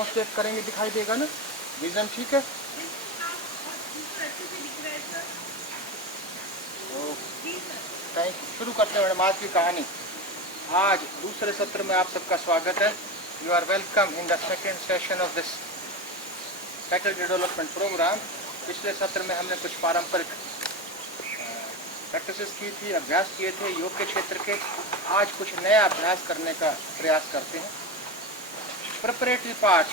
Demonstrate करेंगे, दिखाई देगा ना विजन, ठीक है। Thank you. शुरू करते हैं मैडम आज की कहानी। आज दूसरे सत्र में आप सबका स्वागत है। You are welcome in the second session of this faculty development programme. पिछले सत्र में हमने कुछ पारंपरिक प्रैक्टिसेस की थी, अभ्यास किए थे योग के क्षेत्र के। आज कुछ नया अभ्यास करने का प्रयास करते हैं। प्रिपरेटरी पार्ट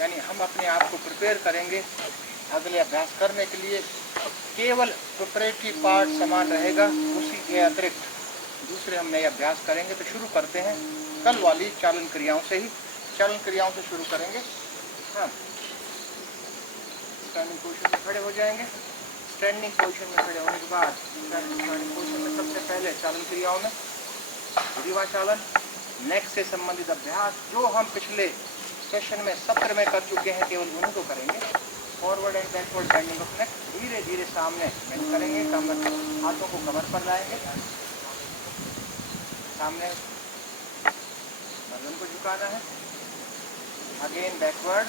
यानी हम अपने आप को प्रिपेयर करेंगे अगले अभ्यास करने के लिए। केवल प्रिपरेटरी पार्ट समान रहेगा, उसी के अतिरिक्त दूसरे हम नए अभ्यास करेंगे। तो शुरू करते हैं कल वाली चालन क्रियाओं से ही। चालन क्रियाओं से शुरू करेंगे। हाँ, स्टैंडिंग पोजीशन में खड़े हो जाएंगे। स्टैंडिंग पोजीशन में खड़े होने के बाद स्टैंडिंग पोजीशन में सबसे पहले चालन क्रियाओं में ग्रीवा चालन, नेक से संबंधित अभ्यास जो हम पिछले सेशन में सत्र में कर चुके हैं, केवल उन्हीं को करेंगे। Forward and backward bending of neck, धीरे धीरे सामने बेंड करेंगे, कमर हाथों को कमर पर लाएंगे, सामने गर्दन को झुकाना है। Again backward,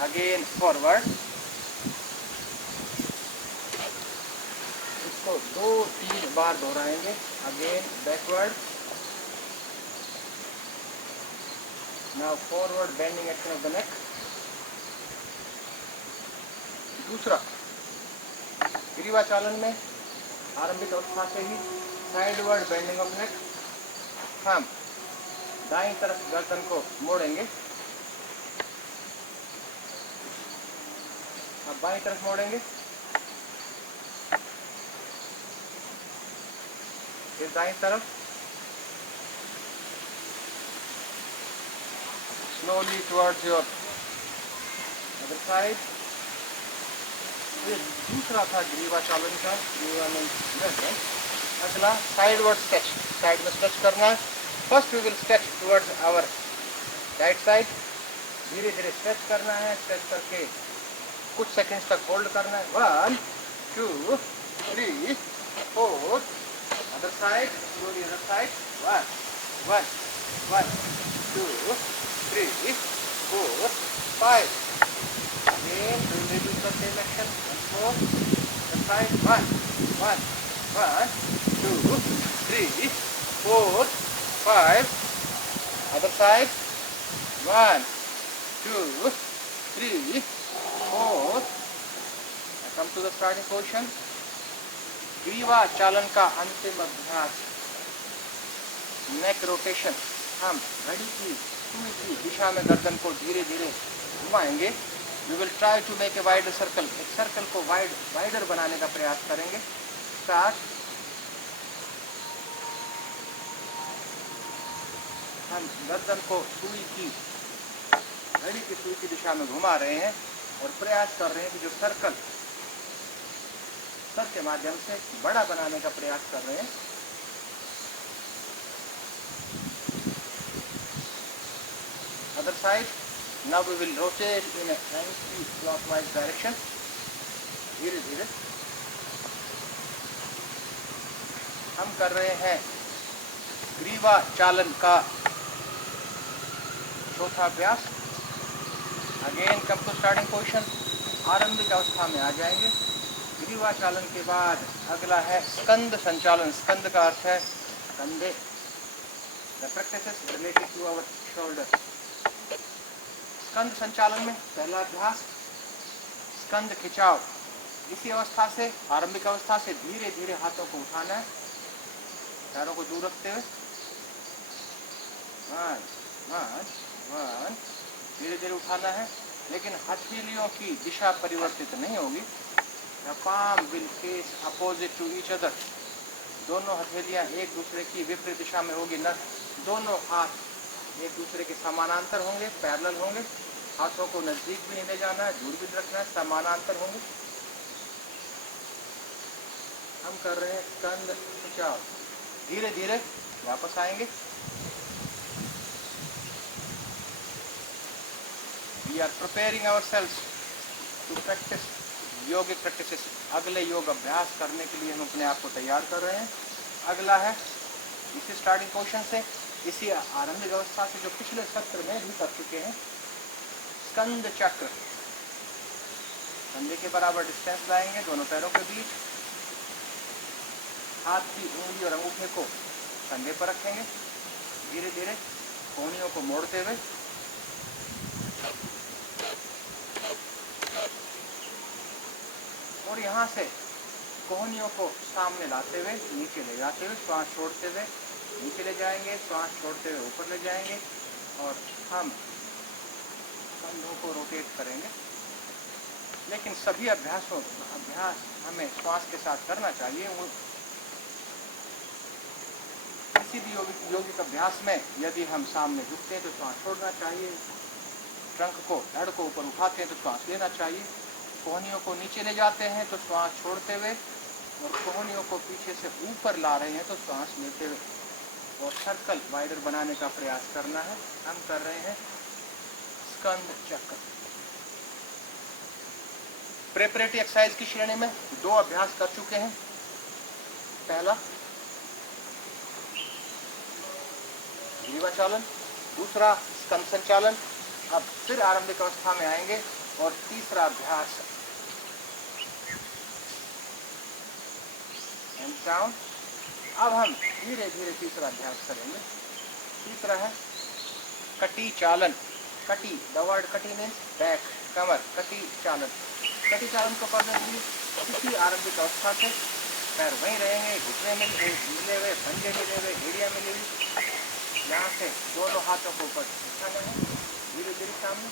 again forward. इसको 2-3 बार दोहराएंगे। Again backward, now forward bending action of the neck. दूसरा, ग्रीवा चालन में आरंभिक अवस्था से ही साइडवर्ड बेंडिंग ऑफ नेक। हम दाईं तरफ गर्दन को मोड़ेंगे, अब बाईं तरफ मोड़ेंगे, फिर दाईं तरफ, slowly towards your other side। ये दूसरा था ग्रीवा चालन का। ग्रीवा में अगला साइडवर्ड स्ट्रेच, साइड में स्ट्रेच करना है। First we will stretch towards our right side, धीरे धीरे स्ट्रेच करना है। स्ट्रेच करके कुछ सेकंड्स तक होल्ड करना है। 1 2 3 4, other side, slowly other side. 1 2 3 4 5। Again, repeat the same action once more. The side 1 2 3 4 5. Other side 1 2 3 4. I come to the starting position. ग्रीवा चालन का अंतिम अभ्यास, नेक रोटेशन। हम घड़ी की सुई की दिशा में गर्दन को धीरे धीरे घुमाएंगे। We will try to make a wider circle, एक सर्कल को वाइडर बनाने का प्रयास करेंगे। स्टार्ट। हम गर्दन को सुई की, घड़ी की सुई की दिशा में घुमा रहे हैं और प्रयास कर रहे हैं कि जो सर्कल सर के माध्यम से बड़ा बनाने का प्रयास कर रहे हैं। Other side, now we will rotate in a anti-clockwise direction। धीरे धीरे हम कर रहे हैं ग्रीवा चालन का चौथा अभ्यास। Again come to starting position, आरंभिक अवस्था में आ जाएंगे। ग्रीवा चालन के बाद अगला है स्कंद संचालन। स्कंद का अर्थ है कंधे। The practices related to our shoulder। स्कंद संचालन में पहला अभ्यास स्कंद खिंचाव। इसी अवस्था से, आरंभिक अवस्था से धीरे धीरे हाथों को उठाना है, पैरों को दूर रखते हुए। 1 धीरे धीरे उठाना है, लेकिन हथेलियों की दिशा परिवर्तित नहीं होगी। The palm will face opposite to each other। दोनों हथेलियां एक दूसरे की विपरीत दिशा में होगी। न दोनों हाथ एक दूसरे के समानांतर होंगे, पैरेलल होंगे। हाथों को नजदीक भी नहीं ले जाना है, दूर भी रखना है, समानांतर होंगे। हम कर रहे हैं स्कंद खिंचाव। धीरे धीरे वापस आएंगे। We are preparing ourselves to practice yogic practices. अगले योग अभ्यास करने के लिए हम अपने आप को तैयार कर रहे हैं। अगला है इसी स्टार्टिंग पोजीशन से इसी आरंभिक अवस्था से जो पिछले सत्र में भी कर चुके हैं। स्कंद चक्र, कंधे के बराबर डिस्टेंस लाएंगे दोनों पैरों के बीच, हाथ की उंगली और अंगूठे को कंधे पर रखेंगे, धीरे धीरे कोहनियों को मोड़ते हुए और यहाँ से कोहनियों को सामने लाते हुए नीचे ले जाते हुए श्वास छोड़ते हुए नीचे ले जाएंगे, श्वास छोड़ते हुए ऊपर ले जाएंगे और हम कंधों को रोटेट करेंगे। लेकिन सभी अभ्यास हमें श्वास के साथ करना चाहिए। वो किसी भी योगिक अभ्यास में यदि हम सामने झुकते हैं तो श्वास छोड़ना चाहिए, ट्रंक को धड़ को ऊपर उठाते हैं तो श्वास लेना चाहिए, कोहनियों को नीचे ले जाते हैं तो श्वास छोड़ते हुए और कोहनियों को पीछे से ऊपर ला रहे हैं तो श्वास लेते हुए और सर्कल वाइडर बनाने का प्रयास करना है। हम कर रहे हैं स्कंद चक्र। प्रेपरेटरी एक्सरसाइज की श्रेणी में 2 अभ्यास कर चुके हैं। पहला ग्रीवाचालन, दूसरा स्कंद संचालन। अब फिर आरंभिक अवस्था में आएंगे और तीसरा अभ्यास एंड डाउन। अब हम धीरे धीरे तीसरा अभ्यास करेंगे। तीसरा है कटी चालन। कटी, द वर्ड कटी मीन्स बैक, कमर, कटी चालन। कटी चालन को करने के लिए किसी आरंभिक अवस्था से पैर वहीं रहेंगे, घुटने मिले हुए, पंजे मिले हुए, एड़ियाँ मिली हुई। यहाँ से दोनों हाथों को ऊपर उठाना है, धीरे धीरे सामने।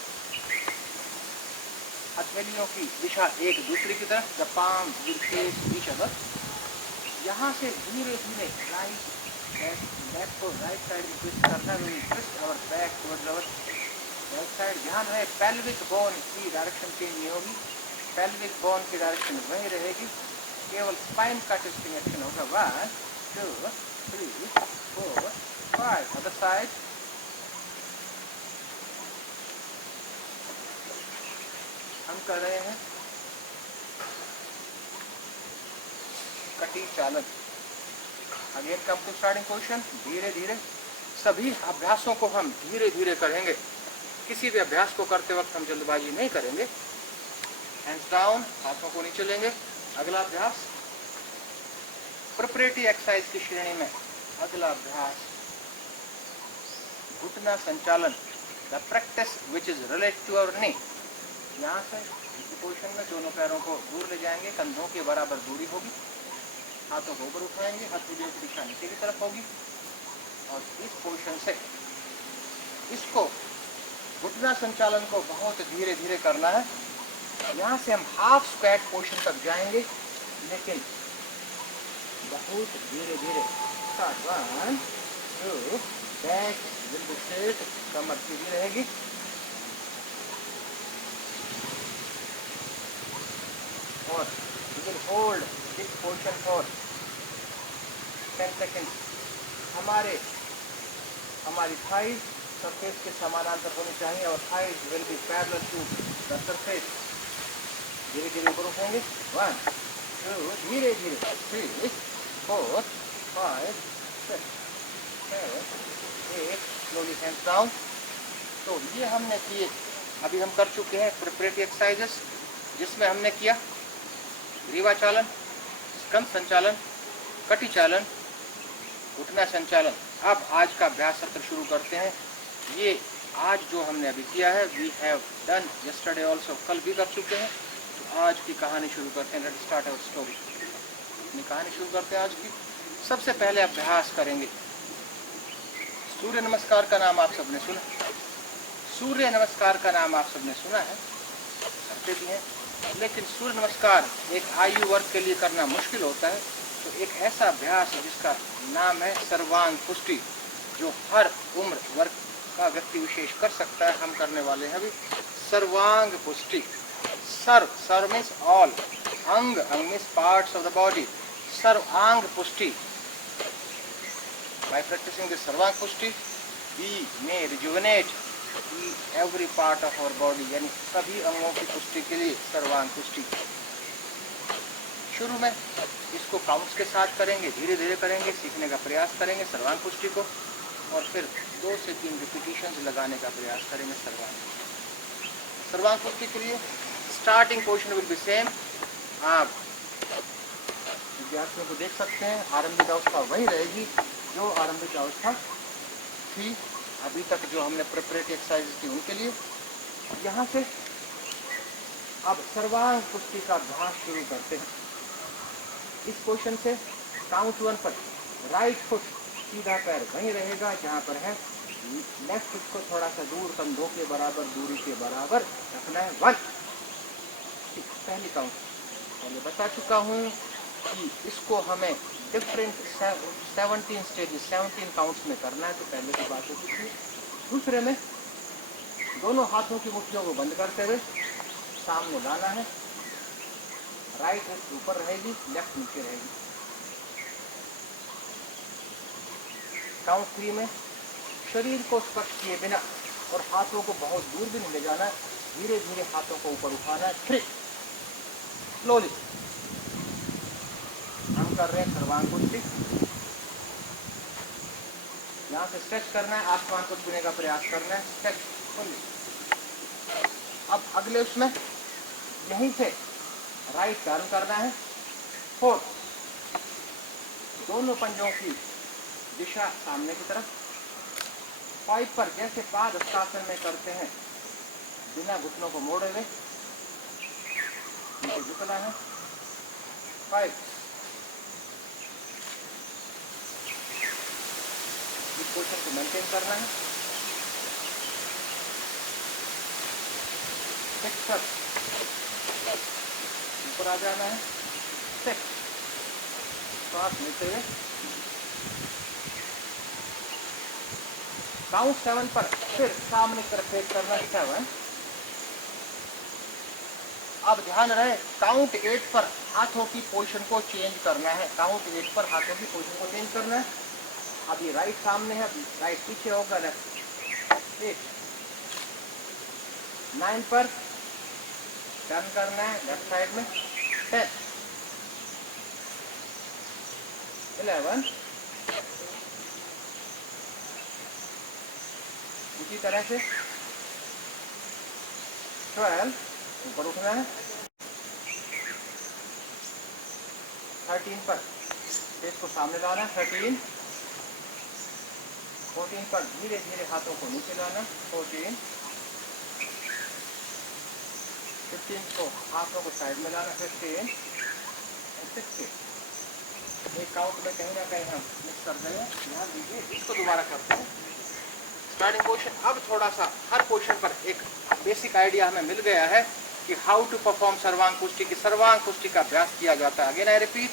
हथेलियों की दिशा एक दूसरे की तरफ, the palm will face each other. यहाँ से धीरे धीरे राइट बैक को राइट साइड में ट्विस्ट करना है। ट्विस्ट और back towards our right side. ध्यान रहे पेल्विक बोन की डायरेक्शन चेंज नहीं होगी, पेल्विक बोन की डायरेक्शन वही रहेगी, केवल स्पाइन का ट्विस्टिंग एक्शन होगा। 1 2 3 4 5। Other side. हम कर रहे हैं कटी चालन। Again come to starting position. धीरे धीरे सभी अभ्यासों को हम धीरे धीरे करेंगे। किसी भी अभ्यास को करते वक्त हम जल्दबाजी नहीं करेंगे। हैंड्स डाउन, हाथों को नीचे लेंगे। अगला अभ्यास प्रेपरेटरी एक्सरसाइज की श्रेणी में अगला अभ्यास घुटना संचालन, the practice which is related to our knee. यहाँ से इस पोजीशन में दोनों पैरों को दूर ले जाएंगे, कंधों के बराबर दूरी होगी, हाथों को ऊपर उठाएंगे, हथेलियों की दिशा नीचे की तरफ होगी और इस पोजीशन से इसको घुटना संचालन को बहुत धीरे धीरे करना है। यहाँ से हम हाफ स्क्वाट पोजीशन तक जाएंगे, लेकिन बहुत धीरे धीरे। 1 2 बैक बिल्कुल स्ट्रेट, कमर सीधी रहेगी और you will hold this position for 10 seconds। हमारी थाइज सरफेस के समानांतर होनी चाहिए और thighs will be parallel to the surface. धीरे धीरे ऊपर उठेंगे। 1 2 धीरे धीरे 3 4 5 6 7 8। Slowly hands down. तो ये हमने किए, अभी हम कर चुके हैं प्रेपरेटरी एक्सरसाइजेस, जिसमें हमने किया ग्रीवाचालन, स्कंद संचालन, कटी चालन, घुटना संचालन। अब आज का अभ्यास सत्र शुरू करते हैं। ये आज जो हमने अभी किया है, we have done yesterday also, कल भी कर चुके हैं। तो आज की कहानी शुरू करते हैं। Let's start our story. अपनी कहानी शुरू करते हैं आज की। सबसे पहले अभ्यास करेंगे सूर्य नमस्कार का नाम आप सबने सुना। सूर्य नमस्कार का नाम आप सबने सुना है, करते भी हैं, लेकिन सूर्य नमस्कार एक आयु वर्ग के लिए करना मुश्किल होता है। तो एक ऐसा अभ्यास है जिसका नाम है सर्वांग पुष्टि, जो हर उम्र वर्ग का व्यक्ति विशेष कर सकता है। हम करने वाले हैं अभी सर्वांग पुष्टि। सर्व मीन्स ऑल, अंग means parts of the body. सर्वांग पुष्टि। By practicing this सर्वांग पुष्टि, we may rejuvenate every part of our body, यानी सभी अंगों की पुष्टि के लिए सर्वांग पुष्टि। शुरू में इसको काउंट्स के साथ करेंगे, धीरे धीरे करेंगे, सीखने का प्रयास करेंगे सर्वांग पुष्टि को। और फिर 2 से 3 रिपीटिशंस लगाने का प्रयास करेंगे सर्वांग पुष्टि के लिए। Starting position will be same. आप विद्यार्थियों को देख सकते हैं आरंभिक अवस्था वही रहेगी जो आरंभिक अवस्था थी अभी तक, जो हमने प्रिपरेटरी एक्सरसाइज की उनके लिए। यहाँ से अब सर्वांग पुष्टि का अभ्यास शुरू करते हैं। इस पोजीशन से काउंट 1 पर राइट फुट सीधा पैर वहीं रहेगा जहाँ पर है, लेफ्ट फुट को थोड़ा सा दूर कंधों के बराबर दूरी के बराबर रखना है। 1। पहली काउंट पहले बता चुका हूँ कि इसको हमें डिफरेंट 17 स्टेजेस 17 काउंट्स में करना है, तो पहले की बात हो चुकी है। दूसरे में दोनों हाथों की मुट्ठियों को बंद करते हुए सामने लाना है। राइट रिस्ट ऊपर रहेगी, लेफ्ट नीचे रहेगी। काउंट 3 में शरीर को स्पर्श किए बिना और हाथों को बहुत दूर भी नहीं ले जाना है, धीरे धीरे हाथों को ऊपर उठाना है। 3 स्लोली हम कर रहे हैं सर्वांग पुष्टि। यहाँ से स्ट्रेच करना है, आसमान को छूने का प्रयास करना है। स्ट्रेच। अब अगले उसमें यहीं से राइट टर्न करना है। 4 दोनों पंजों की दिशा सामने की तरफ। 5 पर जैसे पाद हस्तासन में करते हैं बिना घुटनों को मोड़े हुए नीचे झुकना है। 5 इस पोजीशन को मेंटेन करना है। 6 पर ऊपर आ जाना है। 6 सांस लेते हुए। काउंट 7 पर फिर सामने की तरफ फेस करना है। 7। अब ध्यान रहे काउंट 8 पर हाथों की पोजीशन को चेंज करना है। काउंट 8 पर हाथों की पोजीशन को चेंज करना है। अब ये राइट सामने है, राइट पीछे होगा, लेफ्ट 8। 9 पर टर्न करना है लेफ्ट साइड में। 10 11 इसी तरह से 12 ऊपर उठना है। 13 पर फेस को सामने लाना है। 13 14 पर धीरे धीरे हाथों को नीचे लाना। 14 15 को हाथों को साइड में लाना। 15 16 एक काउंट में कहीं ना कहीं हम मिस कर गए। ध्यान दीजिए, इसको दोबारा करते हैं। Starting position. अब थोड़ा सा हर पोजीशन पर एक बेसिक आइडिया हमें मिल गया है कि हाउ टू परफॉर्म सर्वांग पुष्टि की। सर्वांग पुष्टि का अभ्यास किया जाता है। अगेन आई रिपीट,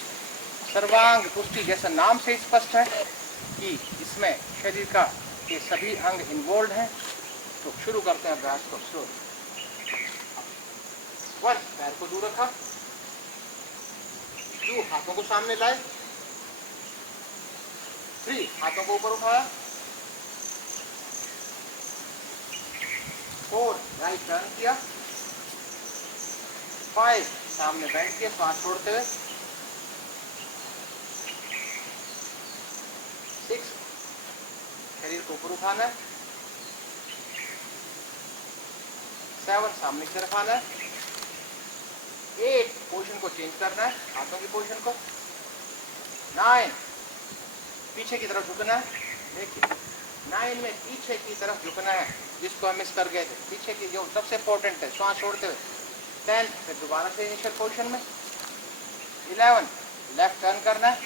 सर्वांग पुष्टि जैसा नाम से स्पष्ट है कि इसमें शरीर का के सभी अंग इन्वॉल्व हैं। तो शुरू करते हैं अभ्यास को। स्लो 1 पैर को दूर रखा। 2 हाथों को सामने लाए। 3 हाथों को ऊपर उठाया। 4 राइट टर्न किया। 5 सामने बैठ के सांस छोड़ते हुए। 6 शरीर को ऊपर उठाना है। 7 सामने की तरफ आना है। 8 पोजीशन को चेंज करना है, हाथों की पोजीशन को। 9 पीछे की तरफ झुकना है। देखिए 9 में पीछे की तरफ झुकना है, जिसको हम मिस कर गए थे। पीछे की जो सबसे इंपॉर्टेंट है, सांस छोड़ते हुए। 10 फिर दोबारा से इनिशियल पोजीशन में। 11 लेफ्ट टर्न करना है।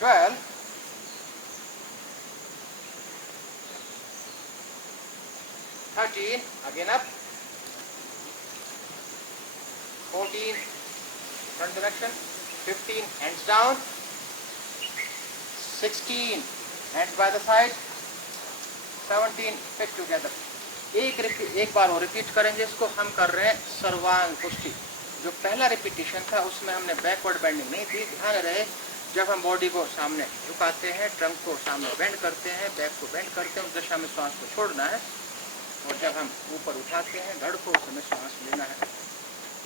12 13 again up. 14 front direction. 15 hands down. 16 hands by the side. 17 fit together. एक बार और रिपीट करेंगे इसको। हम कर रहे हैं सर्वांग पुष्टि। जो पहला रिपीटिशन था उसमें हमने बैकवर्ड बेंडिंग नहीं थी। ध्यान रहे जब हम बॉडी को सामने झुकाते हैं, ट्रंक को सामने बेंड करते हैं, बैक को बेंड करते हैं, उस दशा में सांस को छोड़ना है। और जब हम ऊपर उठाते हैं धड़ को, उस समय सांस लेना है।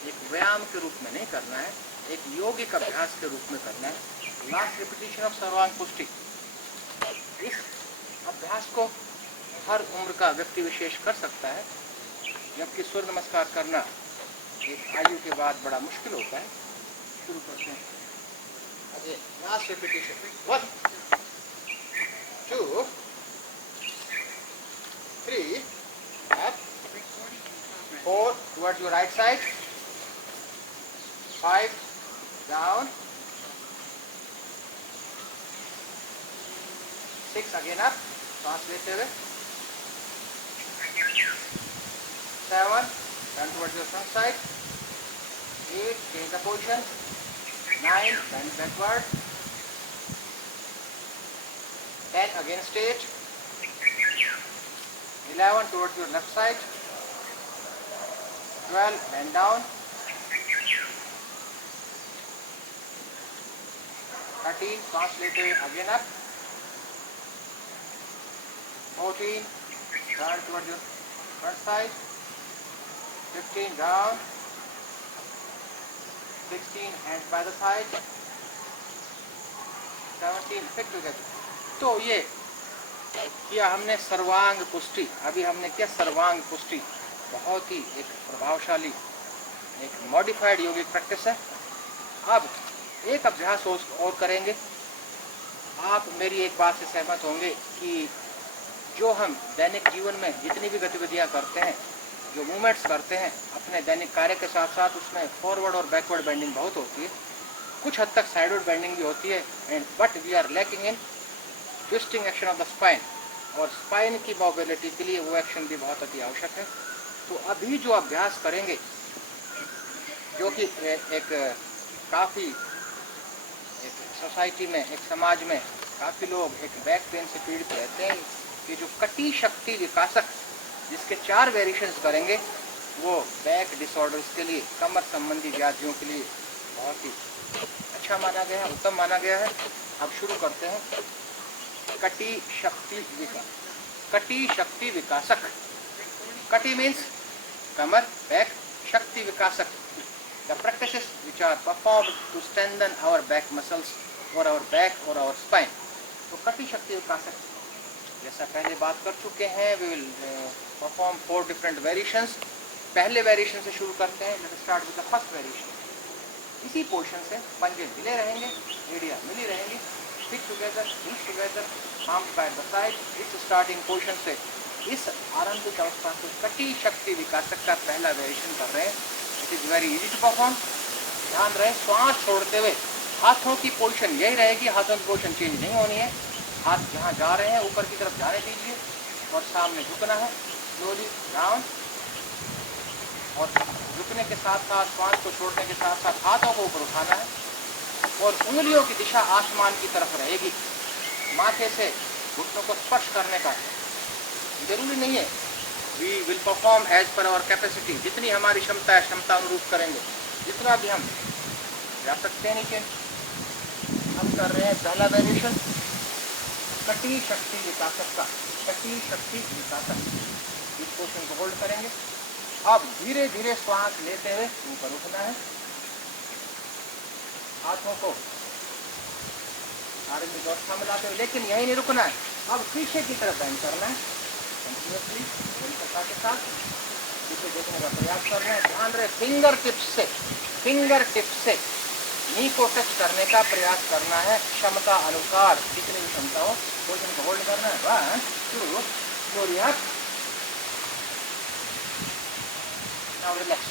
एक व्यायाम के रूप में नहीं करना है, एक यौगिक अभ्यास के रूप में करना है। लास्ट रिपीटिशन ऑफ सर्वांग पुष्टि। इस अभ्यास को हर उम्र का व्यक्ति विशेष कर सकता है, जबकि सूर्य नमस्कार करना एक आयु के बाद बड़ा मुश्किल होता है। शुरू करते हैं। Last repetition 1 2 3 up 4 towards your right side 5 down 6 again up सांस लेते हुए 7 turn towards your front side 8 change the position 9 bend backward 10 again straight 11 towards your left side 12 bend down 13 सांस लेते हुए again up 14 turn towards your front side 15 down 16 hands by the side 17 fit together। तो ये किया हमने सर्वांग पुष्टि। अभी हमने किया सर्वांग पुष्टि, बहुत ही एक प्रभावशाली एक मॉडिफाइड योगिक प्रैक्टिस है। अब एक अभ्यास और करेंगे। आप मेरी एक बात से सहमत होंगे कि जो हम दैनिक जीवन में जितनी भी गतिविधियां करते हैं, जो मूवमेंट्स करते हैं अपने दैनिक कार्य के साथ साथ, उसमें फॉरवर्ड और बैकवर्ड बेंडिंग बहुत होती है, कुछ हद तक साइडवर्ड बेंडिंग भी होती है, and but we are lacking in twisting action of the spine, और स्पाइन की मोबिलिटी के लिए वो एक्शन भी बहुत अति आवश्यक है। तो अभी जो अभ्यास करेंगे, जो कि एक काफ़ी एक सोसाइटी में, एक समाज में काफ़ी लोग एक बैक पेन से पीड़ित रहते हैं, कि जो कटी शक्ति विकासक जिसके 4 वेरिएशंस करेंगे, वो बैक डिसऑर्डर्स के लिए, कमर संबंधी व्याधियों के लिए बहुत ही अच्छा माना गया है, उत्तम माना गया है। अब शुरू करते हैं। कटी शक्ति विकास, कटी शक्ति विकासक। कटी मीन्स कमर, बैक, शक्ति विकासक the practices which are performed to strengthen our back muscles or our back or our spine। तो कटी शक्ति विकासक जैसा पहले बात कर चुके हैं, we will perform 4 different variations। पहले वेरिएशन से शुरू करते हैं। Let's start with the first variation. इसी पोजीशन से पंजे मिले रहेंगे, एडिया मिली रहेंगी, fit together, heat together, arms by the side. इस स्टार्टिंग पोजीशन से, इस आरंभिक अवस्था से कटी शक्ति विकासक का पहला वेरिएशन कर रहे हैं। It is very easy to perform. ध्यान रहे, श्वास छोड़ते हुए हाथों की पोजीशन यही रहेगी, हाथों की पोजीशन चेंज नहीं होनी है। हाथ जहाँ जा रहे हैं ऊपर की तरफ जाने दीजिए और सामने झुकना है, स्लोली डाउन, और झुकने के साथ साथ, श्वास को छोड़ने के साथ साथ हाथों को ऊपर उठाना है, और उंगलियों की दिशा आसमान की तरफ रहेगी। माथे से घुटनों को स्पर्श करने का जरूरी नहीं है। We will perform as per our capacity, जितनी हमारी क्षमता है, क्षमता अनुरूप करेंगे, जितना भी हम जा सकते हैं नीचे। हम कर रहे हैं पहला वेरिएशन कटी शक्ति विकासक का। कटी शक्ति विकासक, इस पोजीशन को होल्ड करेंगे। अब धीरे धीरे श्वास लेते हुए ऊपर उठना है, हाथों को आगे की व्यवस्था में लाते हुए, लेकिन यही नहीं रुकना है। अब पीछे की तरफ बेंड करना है कंटिन्यूसली, के साथ पीछे देखने का प्रयास कर रहे हैं। ध्यान रहे, फिंगर टिप्स से नी को टच करने का प्रयास करना है, क्षमता अनुसार, जितनी भी क्षमता हो पोजीशन को होल्ड करना है। 1 2 स्लोली अप, नाउ रिलैक्स।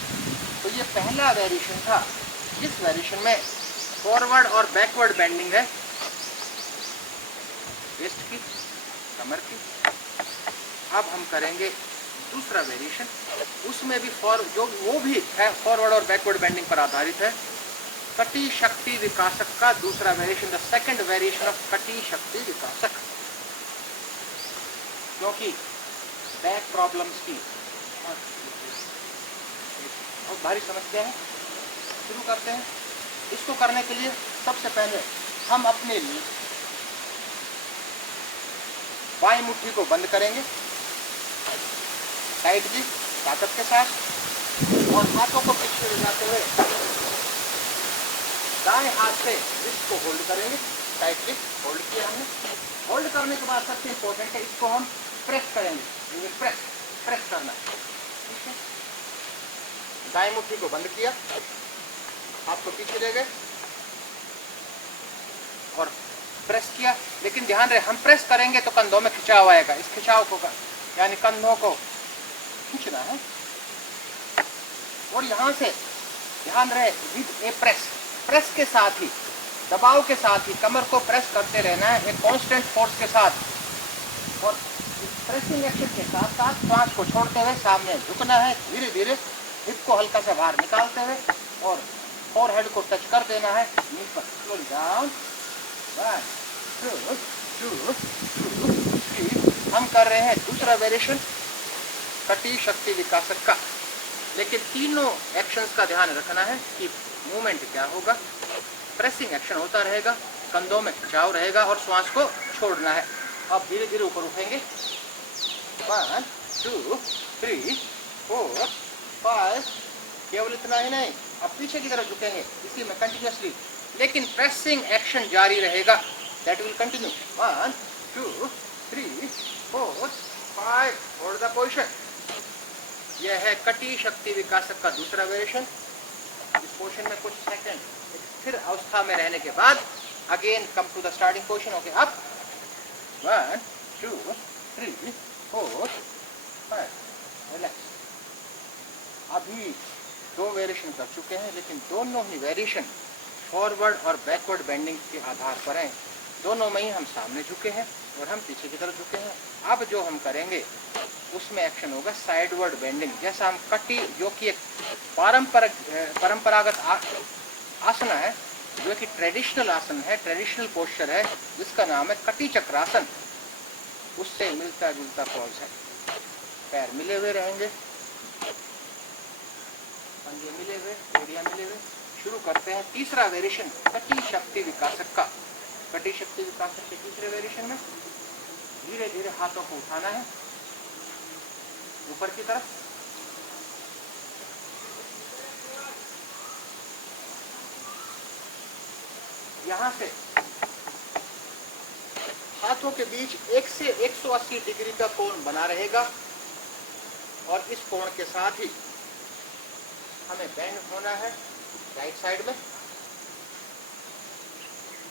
तो ये पहला वेरिएशन था, जिस वेरिएशन में फॉरवर्ड और बैकवर्ड बेंडिंग है, वेस्ट की, कमर की। अब हम करेंगे दूसरा वेरिएशन, उसमें भी वो भी है फॉरवर्ड और बैकवर्ड बेंडिंग पर आधारित है। कटी शक्ति विकासक का दूसरा variation, the second variation of कटी शक्ति विकासक। क्योंकि बैक प्रॉब्लम्स की बहुत भारी समस्या है। शुरू करते हैं। इसको करने के लिए सबसे पहले हम अपने बाईं मुट्ठी को बंद करेंगे टाइटली, ताकत के साथ, और हाथों को पीछे हिलाते हुए दाएं हाथ से इसको होल्ड करेंगे, टाइटली होल्ड किया हमने। होल्ड करने के बाद सबसे इंपॉर्टेंट है इसको हम प्रेस करेंगे, प्रेस करना, ठीक है। दाएं मुट्ठी को बंद किया, हाथ को पीछे ले गए और प्रेस किया, लेकिन ध्यान रहे हम प्रेस करेंगे तो कंधों में खिंचाव आएगा, इस खिंचाव को यानी कंधों को खींचना है। और यहाँ से ध्यान रहे विद ए प्रेस के साथ ही, दबाव के साथ ही कमर को प्रेस करते रहना है एक कांस्टेंट फोर्स के साथ। और प्रेसिंग एक्शन के साथ साथ श्वास को छोड़ते हुए सामने झुकना है, धीरे धीरे हिप को हल्का सा बाहर निकालते हुए और फोरहेड को टच कर देना है नी पर। Slowly down, 1 2 3। हम कर रहे हैं दूसरा वेरिएशन कटी शक्ति विकासक का, लेकिन तीनों एक्शंस का ध्यान रखना है कि मूवमेंट क्या होगा। प्रेसिंग एक्शन होता रहेगा, कंधों में खिंचाव रहेगा और श्वास को छोड़ना है। अब धीरे धीरे ऊपर उठेंगे, 1 2 3 4 5। केवल इतना ही नहीं, अब पीछे की तरफ झुकेंगे इसी में कंटिन्यूसली, लेकिन प्रेसिंग एक्शन जारी रहेगा, that will continue. 1 2 3 4 5। Hold the position. यह है कटी शक्ति विकासक का दूसरा वेरिएशन। इस पोजीशन में कुछ सेकंड स्थिर अवस्था में रहने के बाद again come to the starting position. Okay, up 1 2 3 4 5। Relax. अभी 2 वेरिएशन कर चुके हैं, लेकिन दोनों ही वेरिएशन फॉरवर्ड और बैकवर्ड बेंडिंग के आधार पर हैं। दोनों में ही हम सामने झुके हैं और हम पीछे की तरफ झुके हैं। अब जो हम करेंगे उसमें एक्शन होगा साइडवर्ड बेंडिंग। जैसा हम कटी, जो कि एक परंपरागत आसन है, जो कि ट्रेडिशनल आसन है, ट्रेडिशनल पोस्चर है, जिसका नाम है कटी चक्रासन, उससे मिलता जुलता पोज है। पैर मिले हुए रहेंगे, पंजे मिले हुए, एड़ियां मिले हुए। शुरू करते हैं तीसरा वेरिएशन कटी शक्ति विकासक का। कटी शक्ति विकासक के तीसरे वेरिएशन में धीरे धीरे हाथों को उठाना है ऊपर की तरफ, यहाँ से हाथों के बीच 1 से 180 डिग्री का कोण बना रहेगा और इस कोण के साथ ही हमें बेंड होना है राइट साइड में।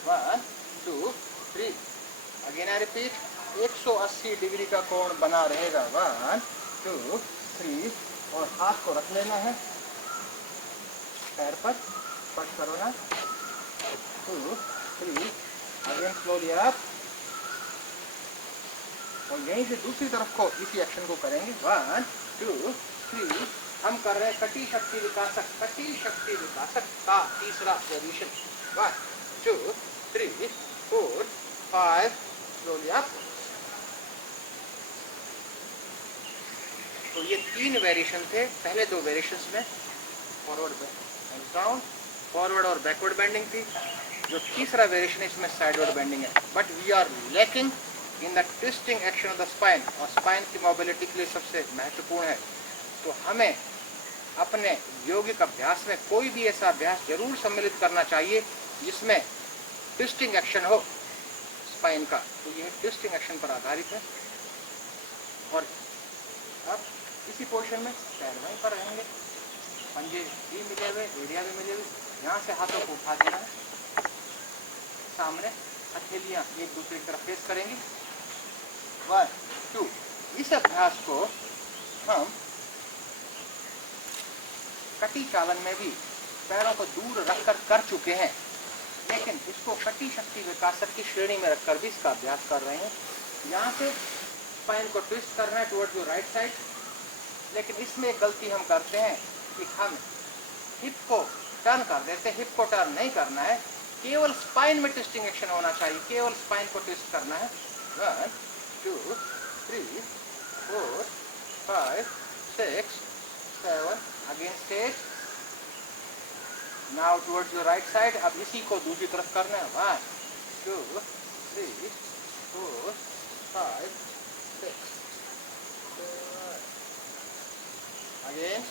1 2 3। अगेन आई रिपीट, 180 डिग्री का कोण बना रहेगा। 1 2 3। और हाथ को रख लेना है पैर पर, स्पर्श करो ना। 2 3। अगेन स्लोली अप और यहीं से दूसरी तरफ को इसी एक्शन को करेंगे। 1 2 3। हम कर रहे हैं कटी शक्ति विकासक, कटी शक्ति विकासक का तीसरा वेरिएशन। 1 2 3 4 5। Slowly up. तो ये 3 वेरिएशन थे। पहले 2 वेरिएशंस में फॉरवर्ड एंड डाउन, फॉरवर्ड और बैकवर्ड बेंडिंग थी। जो तीसरा वेरिएशन है इसमें साइडवर्ड बेंडिंग है। But we are lacking in the twisting action of the spine, और स्पाइन की मोबिलिटी के लिए सबसे महत्वपूर्ण है। तो हमें अपने यौगिक अभ्यास में कोई भी ऐसा अभ्यास जरूर सम्मिलित करना चाहिए जिसमें ट्विस्टिंग एक्शन हो स्पाइन का। तो यह ट्विस्टिंग एक्शन पर आधारित है। और अब इसी पोजीशन में पैर वहीं पर रहेंगे, पंजे भी मिले हुए, एड़िया भी मिले हुए। यहाँ से हाथों को उठा देना है सामने, हथेलियाँ एक दूसरे की तरफ फेस करेंगी। 1 2। इस अभ्यास को हम कटी चालन में भी पैरों को दूर रखकर कर चुके हैं, लेकिन इसको कटी शक्ति विकासक की श्रेणी में रखकर भी इसका अभ्यास कर रहे हैं। यहाँ से स्पाइन को ट्विस्ट करना है टुवर्ड्स योर राइट साइड, लेकिन इसमें एक गलती हम करते हैं कि हम हिप को टर्न कर देते हैं। हिप को टर्न नहीं करना है, केवल स्पाइन में ट्विस्टिंग एक्शन होना चाहिए, केवल स्पाइन को ट्विस्ट करना है। 1 2 3 4 5 6 7। Again stage, now towards your right side. अब इसी को दूसरी तरफ करना है। 1 2 3 4 5 6 7। Again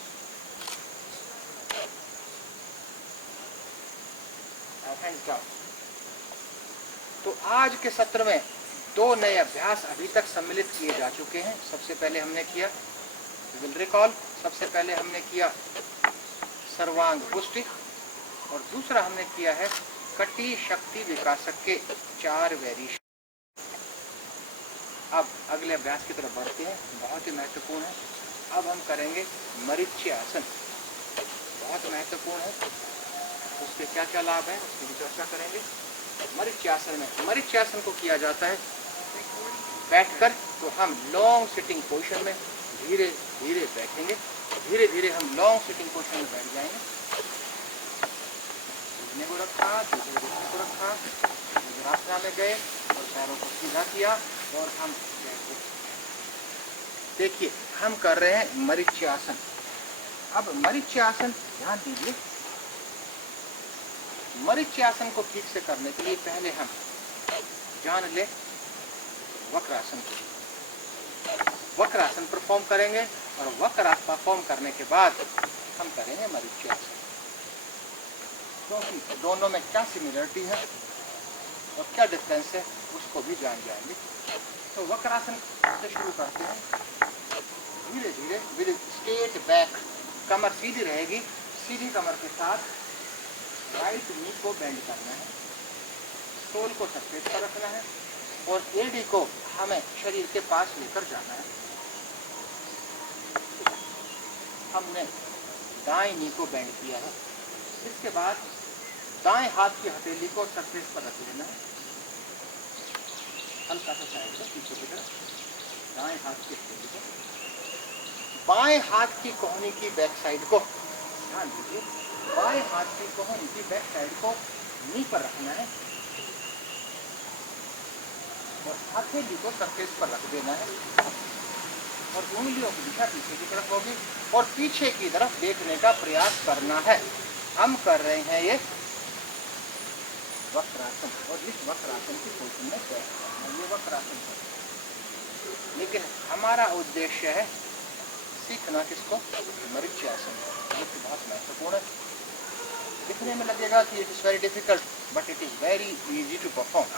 hands down. तो आज के सत्र में दो नए अभ्यास अभी तक सम्मिलित किए जा चुके हैं। सबसे पहले हमने किया विल रिकॉल, सबसे पहले हमने किया सर्वांग पुष्टि, और दूसरा हमने किया है कटी शक्ति विकासक के 4 वेरिएशन। अब अगले अभ्यास की तरफ बढ़ते हैं, बहुत ही महत्वपूर्ण है। अब हम करेंगे मरीच्य आसन, बहुत महत्वपूर्ण है। उसके क्या क्या लाभ है उसकी भी चर्चा करेंगे। मरीच्य आसन में, मरीच्य आसन को किया जाता है बैठकर, तो हम लॉन्ग सिटिंग पोजीशन में धीरे धीरे बैठेंगे, धीरे धीरे हम लॉन्ग सिटिंग पोजीशन में बैठ जाएंगे। घुटने को रखा, दूसरे घुटने को रखा, वज्रासन में गए और पैरों को सीधा किया और हम बैठे। देखिए हम कर रहे हैं मरीच्य आसन। अब मरीच्य आसन ध्यान दीजिए, मरीच्य आसन को ठीक से करने के लिए पहले हम जान ले वक्रासन को। वक्रासन परफॉर्म करेंगे और वक्रासन परफॉर्म करने के बाद हम करेंगे मरीच्य आसन। क्योंकि तो दोनों में क्या सिमिलरिटी है और क्या डिफरेंस है उसको भी जान जाएंगे। तो वक्रासन से शुरू करते हैं, धीरे धीरे विद स्ट्रेट बैक, कमर सीधी रहेगी, सीधी कमर के साथ राइट नी को बेंड करना है, सोल को सरफेस पर रखना है और एडी को हमें शरीर के पास लेकर जाना है। हमने दाएं नी को बेंड किया है। इसके बाद दाएं हाथ की हथेली को सरफेस पर रख लेना है, हल्का सा साइड पर पीछे की तरफ दाएं हाथ की हथेली को, बाएं हाथ की कोहनी की बैक साइड को, ध्यान दीजिए, बाएं हाथ की कोहनी की बैक साइड को नी पर रखना है और हथेली को सरफेस पर रख देना है और उंगलियों की दिशा पीछे की तरफ होगी और पीछे की तरफ देखने का प्रयास करना है। हम कर रहे हैं ये वक्रासन और इस वक्रासन की पोजीशन में बैठना है, ये वक्रासन है। लेकिन हमारा उद्देश्य है सीखना किसको? मरीच्य आसन, जो कि बहुत महत्वपूर्ण है। दिखने में लगेगा कि it is very difficult but it is very easy to perform.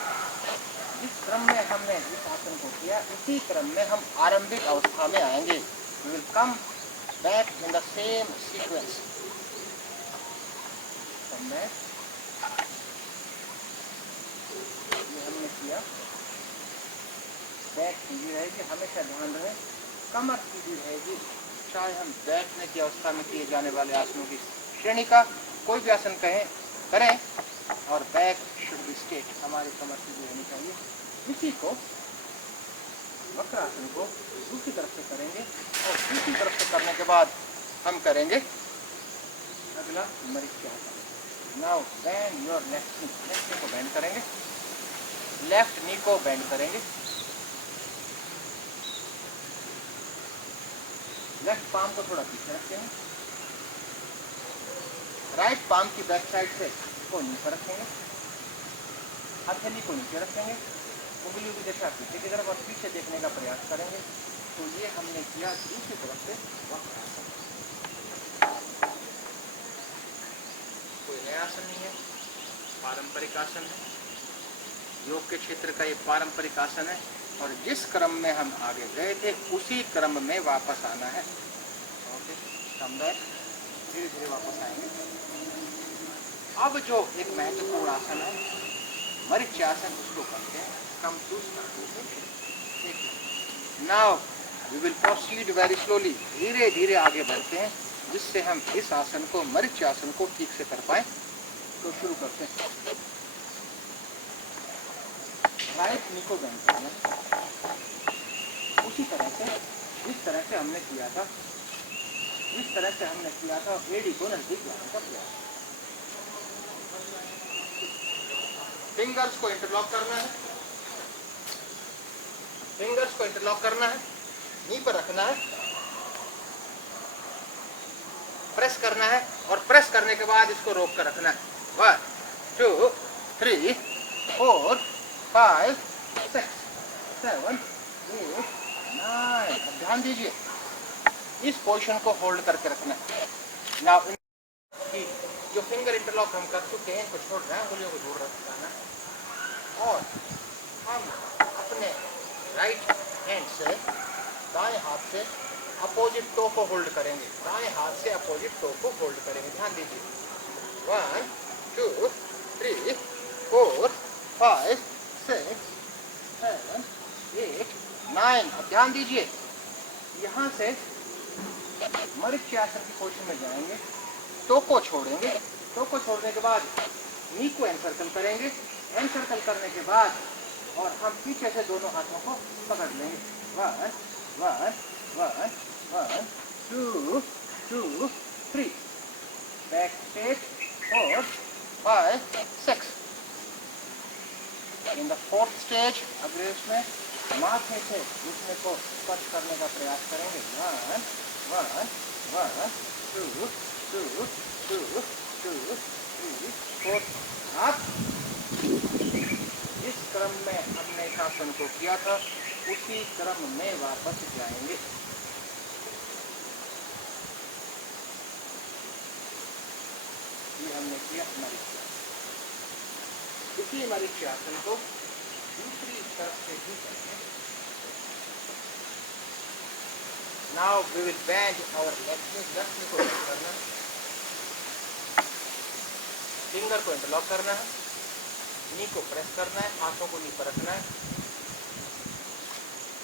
जिस क्रम में हमने इस आसन को किया उसी क्रम में हम आरंभिक अवस्था में आएंगे। We will come back in the same sequence. ये हमने किया, बैक सीधी रहेगी, हमेशा ध्यान रहे कमर सीधी रहेगी, चाहे हम बैठने की अवस्था में किए जाने वाले आसनों की श्रेणी का कोई भी आसन करें और बैक शुड बी स्ट्रेट, हमारी कमर सीधी रहनी चाहिए। इसी को वक्रासन को दूसरी तरफ से करेंगे और दूसरी तरफ से करने के बाद हम करेंगे अगला मरीच्य आसन। Now bend your left knee, left नी को बेंड करेंगे, लेफ्ट नी को बेंड करेंगे, लेफ्ट पाम को थोड़ा पीछे रखते हैं, राइट पाम की बैक साइड से को नीचे रखेंगे, हथेली को नीचे रखेंगे, उंगलियों की दिशा पीछे की तरफ और पीछे देखने का प्रयास करेंगे। तो ये हमने किया दूसरी तरफ से वक्रासन। कोई नया आसन नहीं है, पारंपरिक आसन है, योग के क्षेत्र का ये पारंपरिक आसन है और जिस क्रम में हम आगे गए थे उसी क्रम में वापस आना है। ओके, कम बैक, धीरे धीरे वापस आएंगे। अब जो एक महत्वपूर्ण आसन है मरीच्य आसन, उसको करते हैं come to start. Now we will proceed very slowly, धीरे धीरे आगे बढ़ते हैं जिससे हम इस आसन को, मरीच्य आसन को ठीक से कर पाए। तो शुरू करते हैं। राइट नी को बेंड करना उसी तरह से जिस तरह से हमने किया था, जिस तरह से हमने किया था एडी को नजदीक लाने का प्रयास। फिंगर्स को इंटरलॉक करना है, फिंगर्स को इंटरलॉक करना है, नी पर रखना है, प्रेस करना है और प्रेस करने के बाद इसको रोक कर रखना है। 1 2 3 4 5 6 7 8 9। अब ध्यान दीजिए, इस पोजीशन को होल्ड करके रखना है। नाउ जो फिंगर इंटरलॉक हम कर चुके हैं इनको छोड़ रहे हैं, उंगलियों को जोड़ रखना है और हम अपने राइट हैंड से, दाएं हाथ से अपोजिट टो को होल्ड करेंगे, दाएं हाथ से अपोजिट टो को होल्ड करेंगे। ध्यान दीजिए, 1 2 3 4 5 6 7 8 9। अब ध्यान दीजिए, यहाँ से मरीचियासन की पोजीशन में जाएंगे, टो को छोड़ेंगे, टो को छोड़ने के बाद नी को एनसर्कल करेंगे, एनसर्कल करने के बाद और हम पीछे से दोनों हाथों को पकड़ लेंगे। 1 1 1 1 2 2 3 back stage 4 5 6। In the fourth stage अब इसमें माथे से घुटने को स्पर्श करने का प्रयास करेंगे। 1 1 1 2 2 2 2 3 4। आप जिस क्रम में हमने इस आसन को किया था उसी क्रम में वापस जाएंगे। ये हमने किया मरीचियासन। इसी मरीचियासन को दूसरी तरफ से भी करेंगे। Now we will bend our legs. Left को bend करना है, फिंगर को इंटरलॉक करना है, नी को प्रेस करना है, हाथों को नी पर रखना है,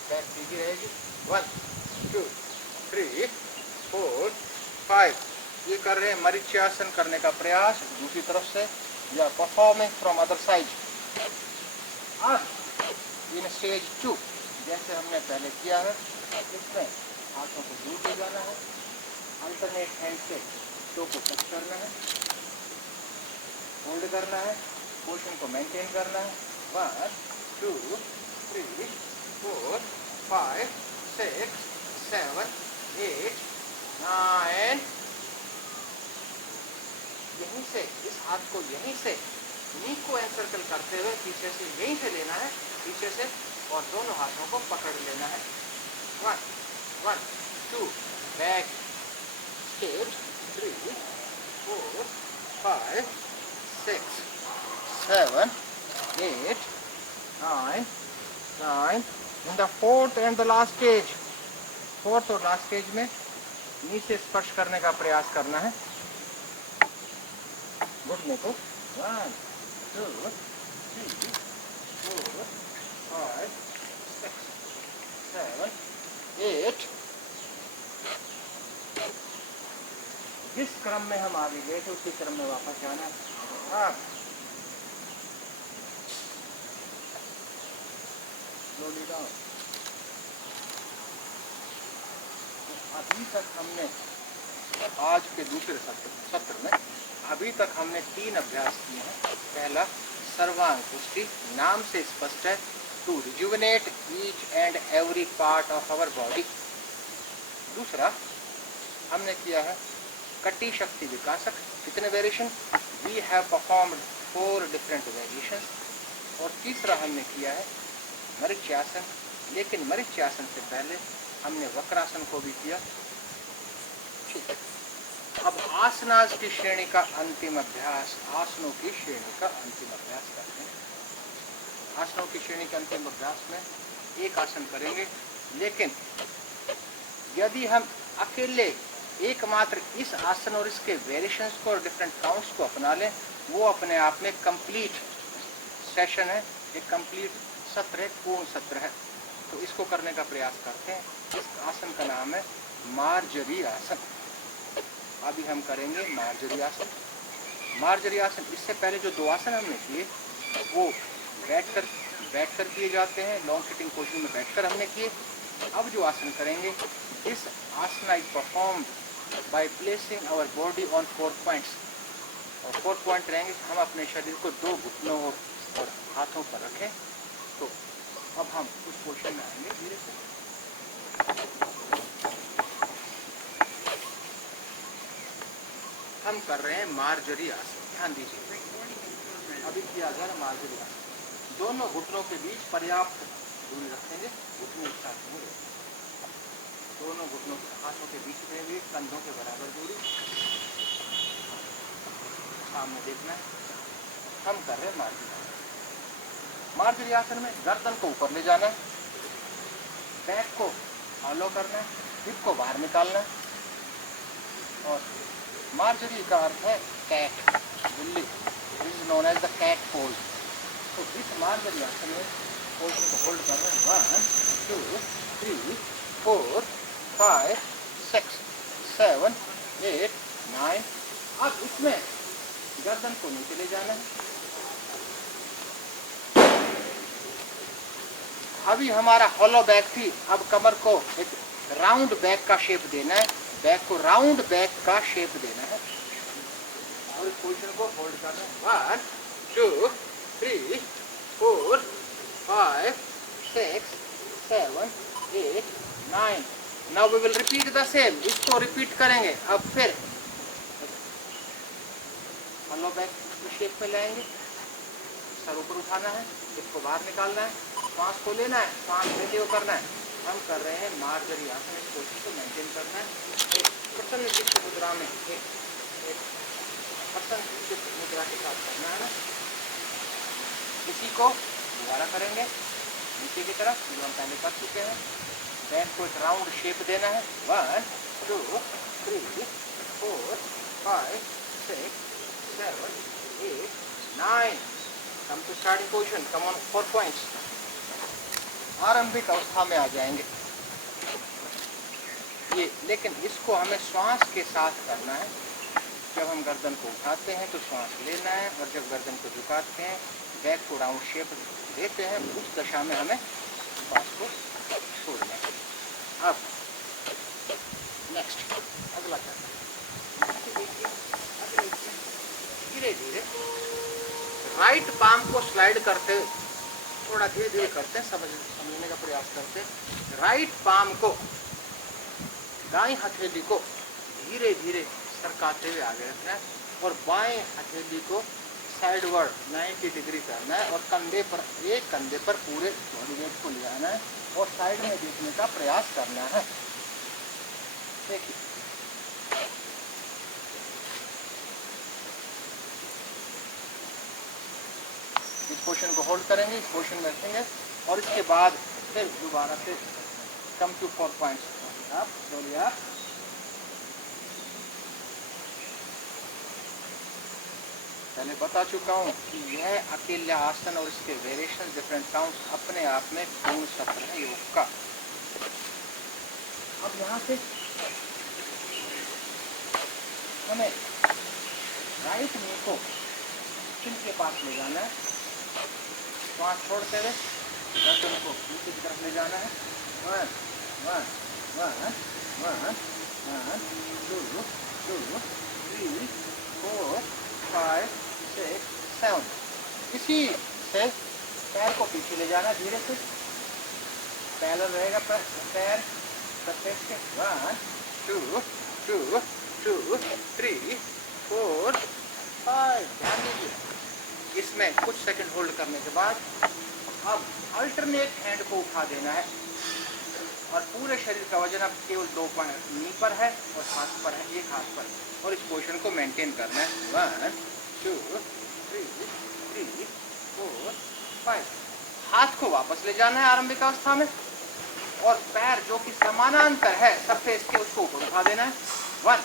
बैक सीधी रहेगी। 1 2 3 4 5। ये कर रहे हैं मरीचियासन करने का प्रयास दूसरी तरफ से, या परफॉर्मिंग फ्रॉम अदर साइड। अब इन स्टेज 2 जैसे हमने पहले किया है, इसमें हाथों को दूर ले जाना है, अल्टरनेट हैंड से टो को टच करना है, होल्ड करना है, पोजीशन को मेंटेन करना है। 1 2 3 4 5 6 7 8 9। यहीं से इस हाथ को यहीं से नी को एनसर्कल करते हुए पीछे से यहीं से लेना है, पीछे से, और दोनों हाथों को पकड़ लेना है। 1 1 2 back step 3 4 5 6 7 8 9 9। In the fourth and the last stage, fourth और लास्ट स्टेज में नी से स्पर्श करने का प्रयास करना है घुटने को। 1 2 3 4 5 6 7 8। जिस क्रम में हम आगे गए थे उसी क्रम में वापस जाना है। आप स्लोली डाउन। अभी तक हमने आज के दूसरे सत्र में अभी तक हमने 3 अभ्यास किए हैं। पहला सर्वांग पुष्टि, नाम से स्पष्ट है, to rejuvenate each and every part of our body. दूसरा हमने किया है कटी शक्ति विकासक। कितने variation? We have performed 4 different variation. और तीसरा हमने किया है मरीचियासन, लेकिन मरीचियासन से पहले हमने वक्रासन को भी किया। ठीक है, अब आसनास की श्रेणी का अंतिम अभ्यास, आसनों की श्रेणी का अंतिम अभ्यास करते हैं। आसनों की श्रेणी के अंतिम अभ्यास में एक आसन करेंगे, लेकिन यदि हम अकेले एकमात्र इस आसन और इसके वेरिएशंस को और डिफरेंट काउंट्स को अपना लें, वो अपने आप में कंप्लीट सेशन है, एक कंप्लीट सत्र है, पूर्ण सत्र है। तो इसको करने का प्रयास करते हैं। इस आसन का नाम है मार्जरी आसन। अभी हम करेंगे मार्जरी आसन। मार्जरी आसन, इससे पहले जो 2 आसन हमने किए वो बैठकर किए जाते हैं, लॉन्ग सिटिंग पोजीशन में बैठकर हमने किए। अब जो आसन करेंगे, this asana is perform by placing our body on 4 points. और 4 पॉइंट रहेंगे, हम अपने शरीर को 2 घुटनों और हाथों पर रखें। तो अब हम उस पोजीशन में आएंगे धीरे से। हम कर रहे हैं मार्जरी आसन। ध्यान दीजिए, अभी किया गया मार्जरी आसन। दोनों घुटनों के बीच पर्याप्त दूरी रखेंगे, घुटने एक साथ नहीं रखेंगे। दोनों घुटनों के हाथों के बीच में भी कंधों के बराबर दूरी, सामने देखना है। हम कर रहे हैं मार्जरी आसन। मार्जरी आसन में गर्दन को ऊपर ले जाना है, बैक को हॉलो करना है, हिप को बाहर निकालना है। और मार्जरी का अर्थ है कैट, बिल्ली, is known as the cat pose. तो इस मार्जरी आसन में पोजिशन को होल्ड करना है 1 2 3 4 5 6 7 8 9। अब इसमें गर्दन को नीचे ले जाना है। अभी हमारा हॉलो बैक थी, अब कमर को एक राउंड बैक का शेप देना है, बैक को राउंड बैक का शेप देना है और इस पोजीशन को होल्ड करना है 1 2 3 4 5 6 7 8 9। Now we will repeat the same, इसको रिपीट करेंगे। अब फिर हॉलो बैक शेप में लाएंगे, सर ऊपर उठाना है, इसको बाहर निकालना है, सांस को लेना है, सांस लेते हुए करना है। हम कर रहे हैं मार्जरी आसन, इस पोजीशन को मेंटेन करना है। एक प्रसन्न मुद्रा में, एक प्रसन्न मुद्रा के साथ करना है ना। इसी को दोबारा करेंगे नीचे की तरफ, जो हम पहले कर चुके हैं। बैक को एक राउंड शेप देना है 1 2 3 4 5 6 7 8 9। Come to starting position, come on 4 points. आरंभिक अवस्था में आ जाएंगे ये, लेकिन इसको हमें श्वास के साथ करना है। जब हम गर्दन को उठाते हैं तो श्वास लेना है, और जब गर्दन को झुकाते हैं, बैक को राउंड शेप देते हैं, उस दशा में हमें श्वास को छोड़ना है। अब नेक्स्ट अगला चरण, धीरे धीरे राइट पाम को स्लाइड करते, थोड़ा धीरे धीरे करते हैं, समझने का प्रयास करते हैं। राइट पाम को, दाएं हथेली को धीरे धीरे सरकाते हुए आगे रखना है, और बाएं हथेली को साइडवर्ड 90 डिग्री करना है, और कंधे पर, एक कंधे पर पूरे बॉडी वेट को ले आना है और साइड में देखने का प्रयास करना है। देखिए इस पोजीशन को होल्ड करेंगे, इस पोजीशन में रखेंगे, और इसके बाद फिर दोबारा से कम टू 4 पॉइंट्स। आप बोलिए, आप पहले बता चुका हूँ कि यह अकेला आसन और इसके वेरिएशन, डिफरेंट काउंट्स अपने आप में पूर्ण सत्र है योग का। अब यहाँ से हमें राइट नी को चिन के पास ले जाना है, सांस छोड़ते हुए गर्दन को नीचे की तरफ ले जाना है। 1 1 1 1 1 2 2 3 4 5 6 7। इसी से पैर को पीछे ले जाना धीरे से, पैरेलल रहेगा पैर सरफेस के। 1 2 2 2 3 4 5। ध्यान दीजिए, इसमें कुछ सेकंड होल्ड करने के बाद अब अल्टरनेट हैंड को उठा देना है, और पूरे शरीर का वजन अब केवल 2 पॉइंट नी पर है और हाथ पर है, एक हाथ पर, और इस पोजीशन को मेंटेन करना है। 1 2 3 3 4 5। हाथ को वापस ले जाना है आरंभिक अवस्था में, और पैर जो कि समानांतर है सरफेस के, उसको ऊपर उठा देना है। 1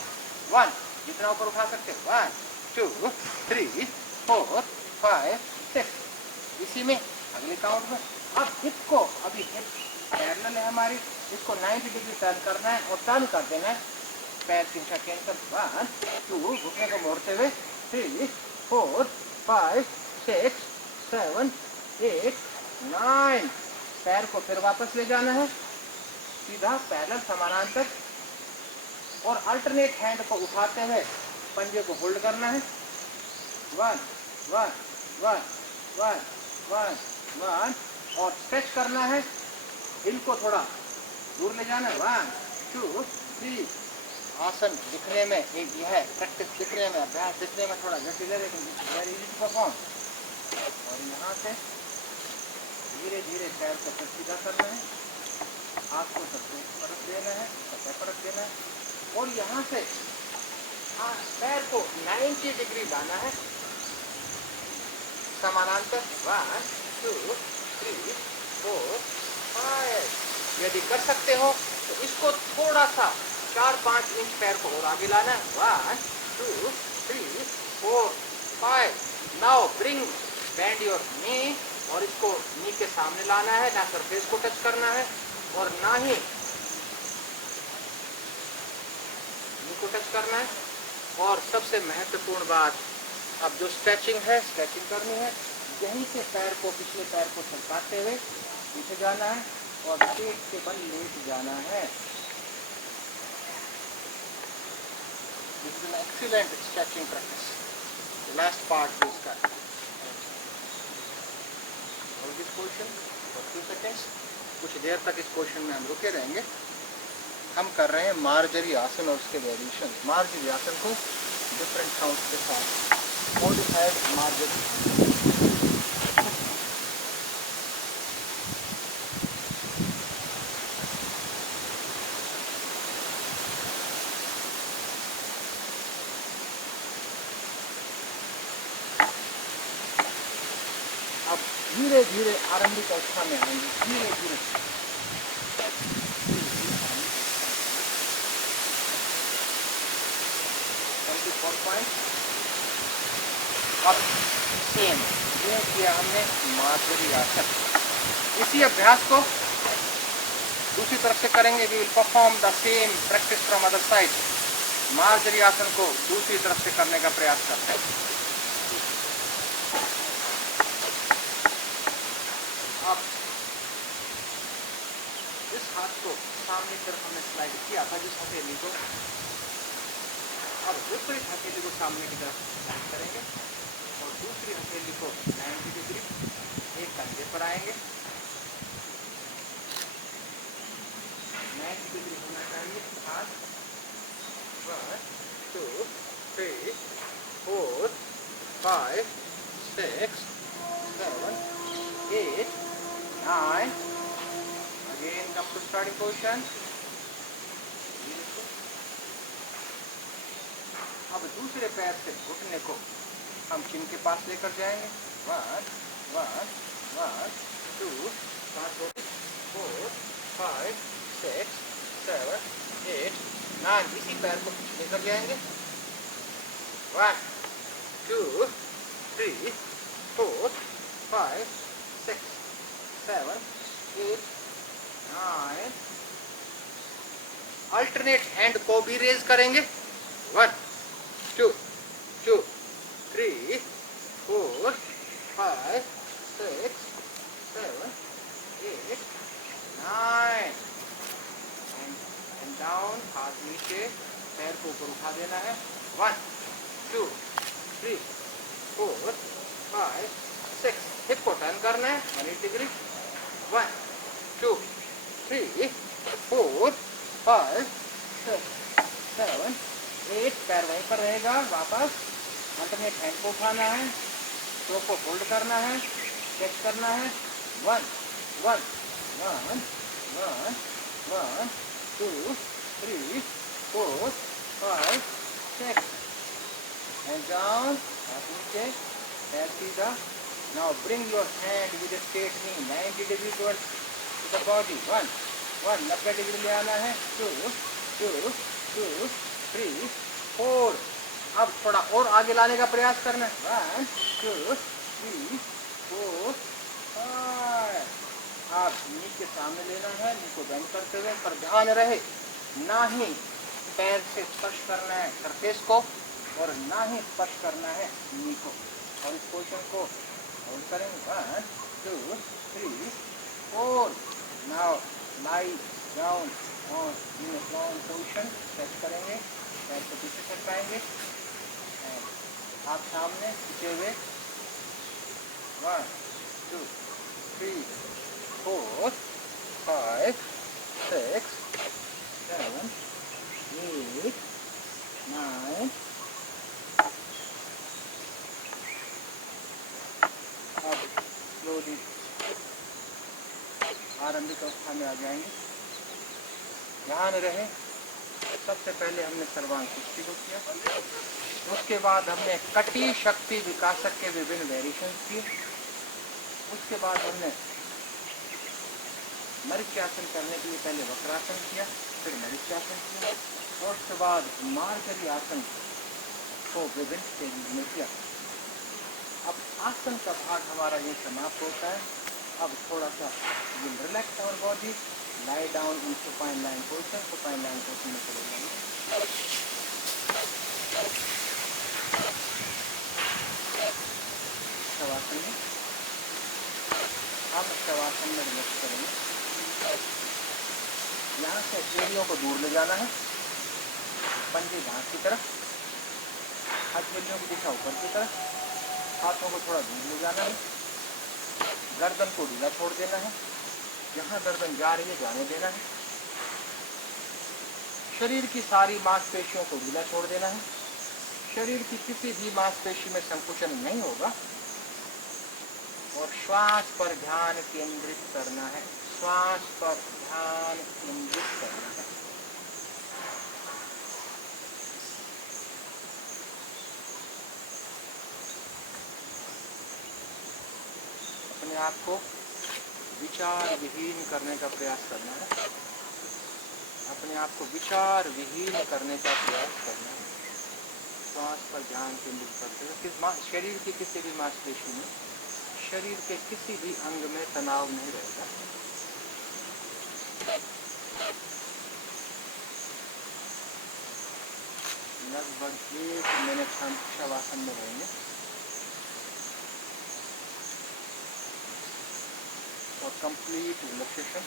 1, जितना ऊपर उठा सकते हैं। 1 2 3 4 5 6। इसी में अगले काउंट में अब हिप को, अभी हिप पैरेलल है हमारी, इसको 90 डिग्री टर्न करना है और टर्न कर देना है, पैर तिरछा चेंज कर। 1 2, घुटने को मोड़ते हुए 3 4 5 6 7 8 9। पैर को फिर वापस ले जाना है सीधा पैरेलल समानांतर, और अल्टरनेट हैंड को उठाते हुए पंजे को होल्ड करना है। 1 1 1 1 1 1, और स्ट्रेच करना है, हिल को थोड़ा दूर ले जाना है। 1 2 3। आसन दिखने में एक यह प्रैक्टिस दिखने में, अभ्यास दिखने में थोड़ा जटिल है, लेकिन वेरी इजी टू परफॉर्म। और यहाँ से धीरे धीरे पैर को फिर सीधा करना है, हाथ को सबसे परख देना है, सतह परख देना है, और यहाँ से पैर को 90 डिग्री लाना है समानांतर। 1 2 3 4 5। यदि कर सकते हो तो इसको थोड़ा सा 4-5 इंच पैर को और आगे लाना है। 1 2 3 4 5। Now bring band your knee, और इसको नी के सामने लाना है, ना सरफेस को टच करना है और ना ही नी को टच करना है। और सबसे महत्वपूर्ण बात, अब जो स्ट्रेचिंग है, स्ट्रेचिंग करनी है। यहीं से पैर को, पिछले पैर को सरकाते हुए पीछे जाना है और पेट के बल लेट जाना है। This is an excellent stretching practice. Last part जो इसका है, hold this position for 2 seconds. कुछ देर तक इस पोजीशन में हम रुके रहेंगे। हम कर रहे हैं मार्जरी आसन और उसके वेरिएशन। मार्जरी आसन को डिफरेंट काउंट्स के साथ मॉडिफाइड मार्जरी। अब धीरे धीरे आरंभिक अवस्था में आएंगे, धीरे धीरे। 24 पॉइंट। अब सेम ये किया हमने मार्जरी आसन। इसी अभ्यास को दूसरी तरफ से करेंगे। We will perform the same practice from other side. मार्जरी आसन को दूसरी तरफ से करने का प्रयास करते हैं। अब इस हाथ को सामने की तरफ हमने स्लाइड किया था, जिस हथेली को, अब विपरीत हथेली को सामने की तरफ स्लाइड करेंगे और दूसरी हथेली को 90 डिग्री एक कंधे पर आएंगे। 90 डिग्री होना चाहिए हाथ। 1 2 3 4 5 6 7 8 9। Again come to starting position. अब दूसरे पैर से घुटने को हम चिन के पास लेकर जाएंगे। 1 1 1 2 3 4 5 6 7 8 9। इसी पैर को लेकर जाएंगे। 1 2 3 4 5 6 7 8 9। अल्टरनेट हैंड को भी रेज करेंगे। 1 2 2 3 4 5 6 7 8 9। एंड डाउन, हाथ नीचे, पैर को ऊपर उठा देना है। 1 2 3 4 5 6। हिप को टर्न करना है 180 डिग्री। 1 2 3 4 5 6 7 8। पैर वहीं पर रहेगा। वापस अल्टरनेट हैंड को उठाना है, टो को होल्ड करना है, चेक करना है। 1 1 1 1 1 2 3 4 5 6 एंड डाउन, हाथ नीचे, पैर सीधा। Now bring your hand with a straight knee 90 degree towards the body। 1 1 90 degree ले आना है। 2 2 2 3 4। अब थोड़ा और आगे लाने का प्रयास करना है। 1 2 3 4 5। आप नी के सामने लेना है, नी को बेंड करते हुए, पर ध्यान रहे ना ही पैर से स्पर्श करना है सरफेस को और ना ही स्पर्श करना है नी को। और इस पोजीशन को होल्ड करेंगे। 1 2 3 4। नाउ लाई डाउन और इन a strong position। स्ट्रेच करेंगे, पैर को पीछे सरकाएंगे, हाथ सामने खींचे हुए। 1 2 3 4 5 6 7 8 9। अब स्लोली आरंभिक अवस्था में आ जाएंगे। ध्यान रहे, सबसे पहले हमने सर्वांग कुश्ती को किया, उसके बाद हमने कटी शक्ति विकासक के विभिन्न वेरिएशंस किए। उसके बाद हमने मरीच्यासन करने के लिए पहले वक्रासन किया, फिर मरीच्यासन किया, और उसके बाद मार्जरी आसन को विभिन्न स्टेज में किया। अब आसन का भाग हमारा ये समाप्त होता है। अब थोड़ा सा relax our body, lie down in supine lying position. Supine lying position में चले जाएंगे शवासन में। हम शवासन में रिलैक्स करेंगे। यहाँ से एड़ियों को दूर ले जाना है, पंजे घास की तरफ, हथेलियों की दिशा ऊपर की तरफ, हाथों को थोड़ा दूर ले जाना है, गर्दन को ढीला छोड़ देना है, जहाँ गर्दन जा रही है जाने देना है, शरीर की सारी मांसपेशियों को ढीला छोड़ देना है, शरीर की किसी भी मांसपेशी में संकुचन नहीं होगा, और श्वास पर ध्यान केंद्रित करना है। श्वास पर ध्यान केंद्रित करना है। अपने आप को विचार विहीन करने का प्रयास करना है। अपने आप को विचार विहीन करने का प्रयास करना है। श्वास पर ध्यान केंद्रित करते हुए शरीर की किसी भी मांसपेशी में, शरीर के किसी भी अंग में तनाव नहीं रहेगा। लगभग 1 मिनट हम शवासन में रहेंगे और कंप्लीट रिलैक्सेशन।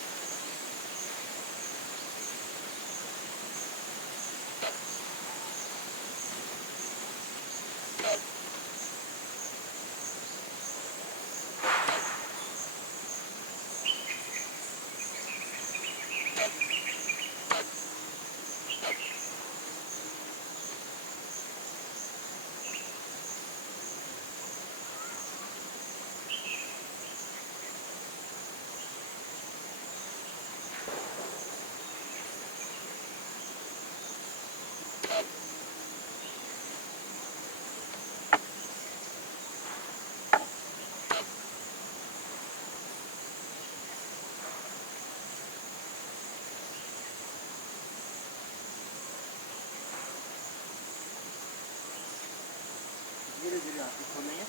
धीरे धीरे आंखें खोलेंगे।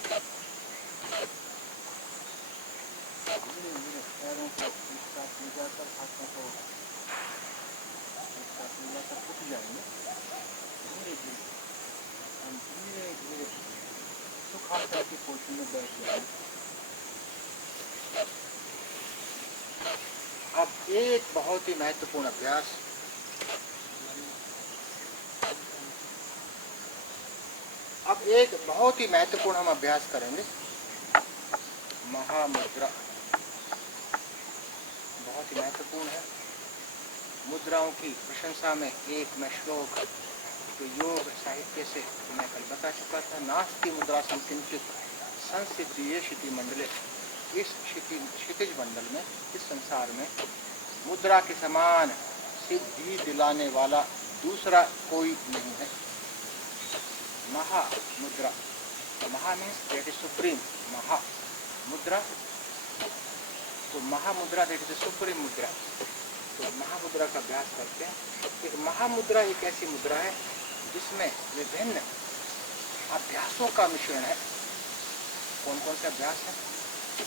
धीरे धीरे पैरों को एक साथ ले जाकर, हाथों को एक साथ ले जाकर उठ जाएंगे। धीरे धीरे हम धीरे धीरे सुखासन की पोजीशन में बैठ जाएंगे। अब एक बहुत ही महत्वपूर्ण अभ्यास, अब एक बहुत ही महत्वपूर्ण हम अभ्यास करेंगे, महामुद्रा। बहुत ही महत्वपूर्ण है। मुद्राओं की प्रशंसा में एक मैं श्लोक जो योग साहित्य से मैं कल बता चुका था, नास्ति मुद्रा संकिंचित संसिद्धि क्षिति मंडले। इस क्षितिज मंडल में, इस संसार में मुद्रा के समान सिद्धि दिलाने वाला दूसरा कोई नहीं है। महामुद्रा, महा means that is supreme. Mahamudra, तो महामुद्रा दैट इज सुप्रीम मुद्रा। तो महामुद्रा का अभ्यास करते हैं। एक महामुद्रा एक ऐसी मुद्रा है जिसमें विभिन्न अभ्यासों का मिश्रण है। कौन कौन से अभ्यास है?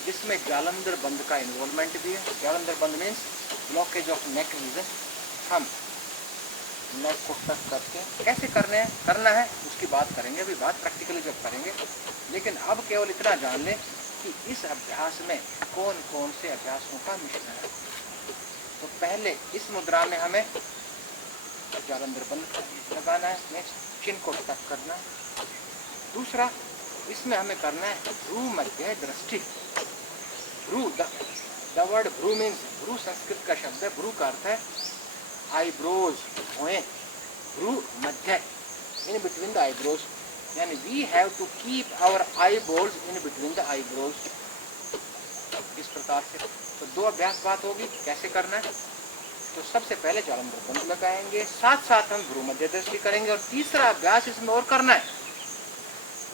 जिसमें जालंधर बंद का इन्वॉल्वमेंट भी है। जालंधर बंद means blockage of neck region. हम नेक को टच करके कैसे करना है उसकी बात करेंगे, अभी बात प्रैक्टिकली जब करेंगे। लेकिन अब केवल इतना जान लें कि इस अभ्यास में कौन कौन से अभ्यासों का मिश्रण है। तो पहले इस मुद्रा में हमें जालंधर बंद लगाना है, नेक्स्ट चिन को टच करना। दूसरा, इसमें हमें करना है भ्रू मध्य दृष्टि। भ्रू, द वर्ड भ्रू मीन्स, भ्रू संस्कृत का शब्द है। भ्रू का अर्थ है आईब्रोज, भौएं। भ्रू मध्य, इन बिटवीन द आईब्रोज, यानी we have to keep our eyeballs in between the eyebrows. इस प्रकार से तो दो अभ्यास बात होगी कैसे करना है। तो सबसे पहले जालंधर बंद लगाएंगे, साथ साथ हम भ्रू मध्य दृष्टि करेंगे, और तीसरा अभ्यास इसमें और करना है।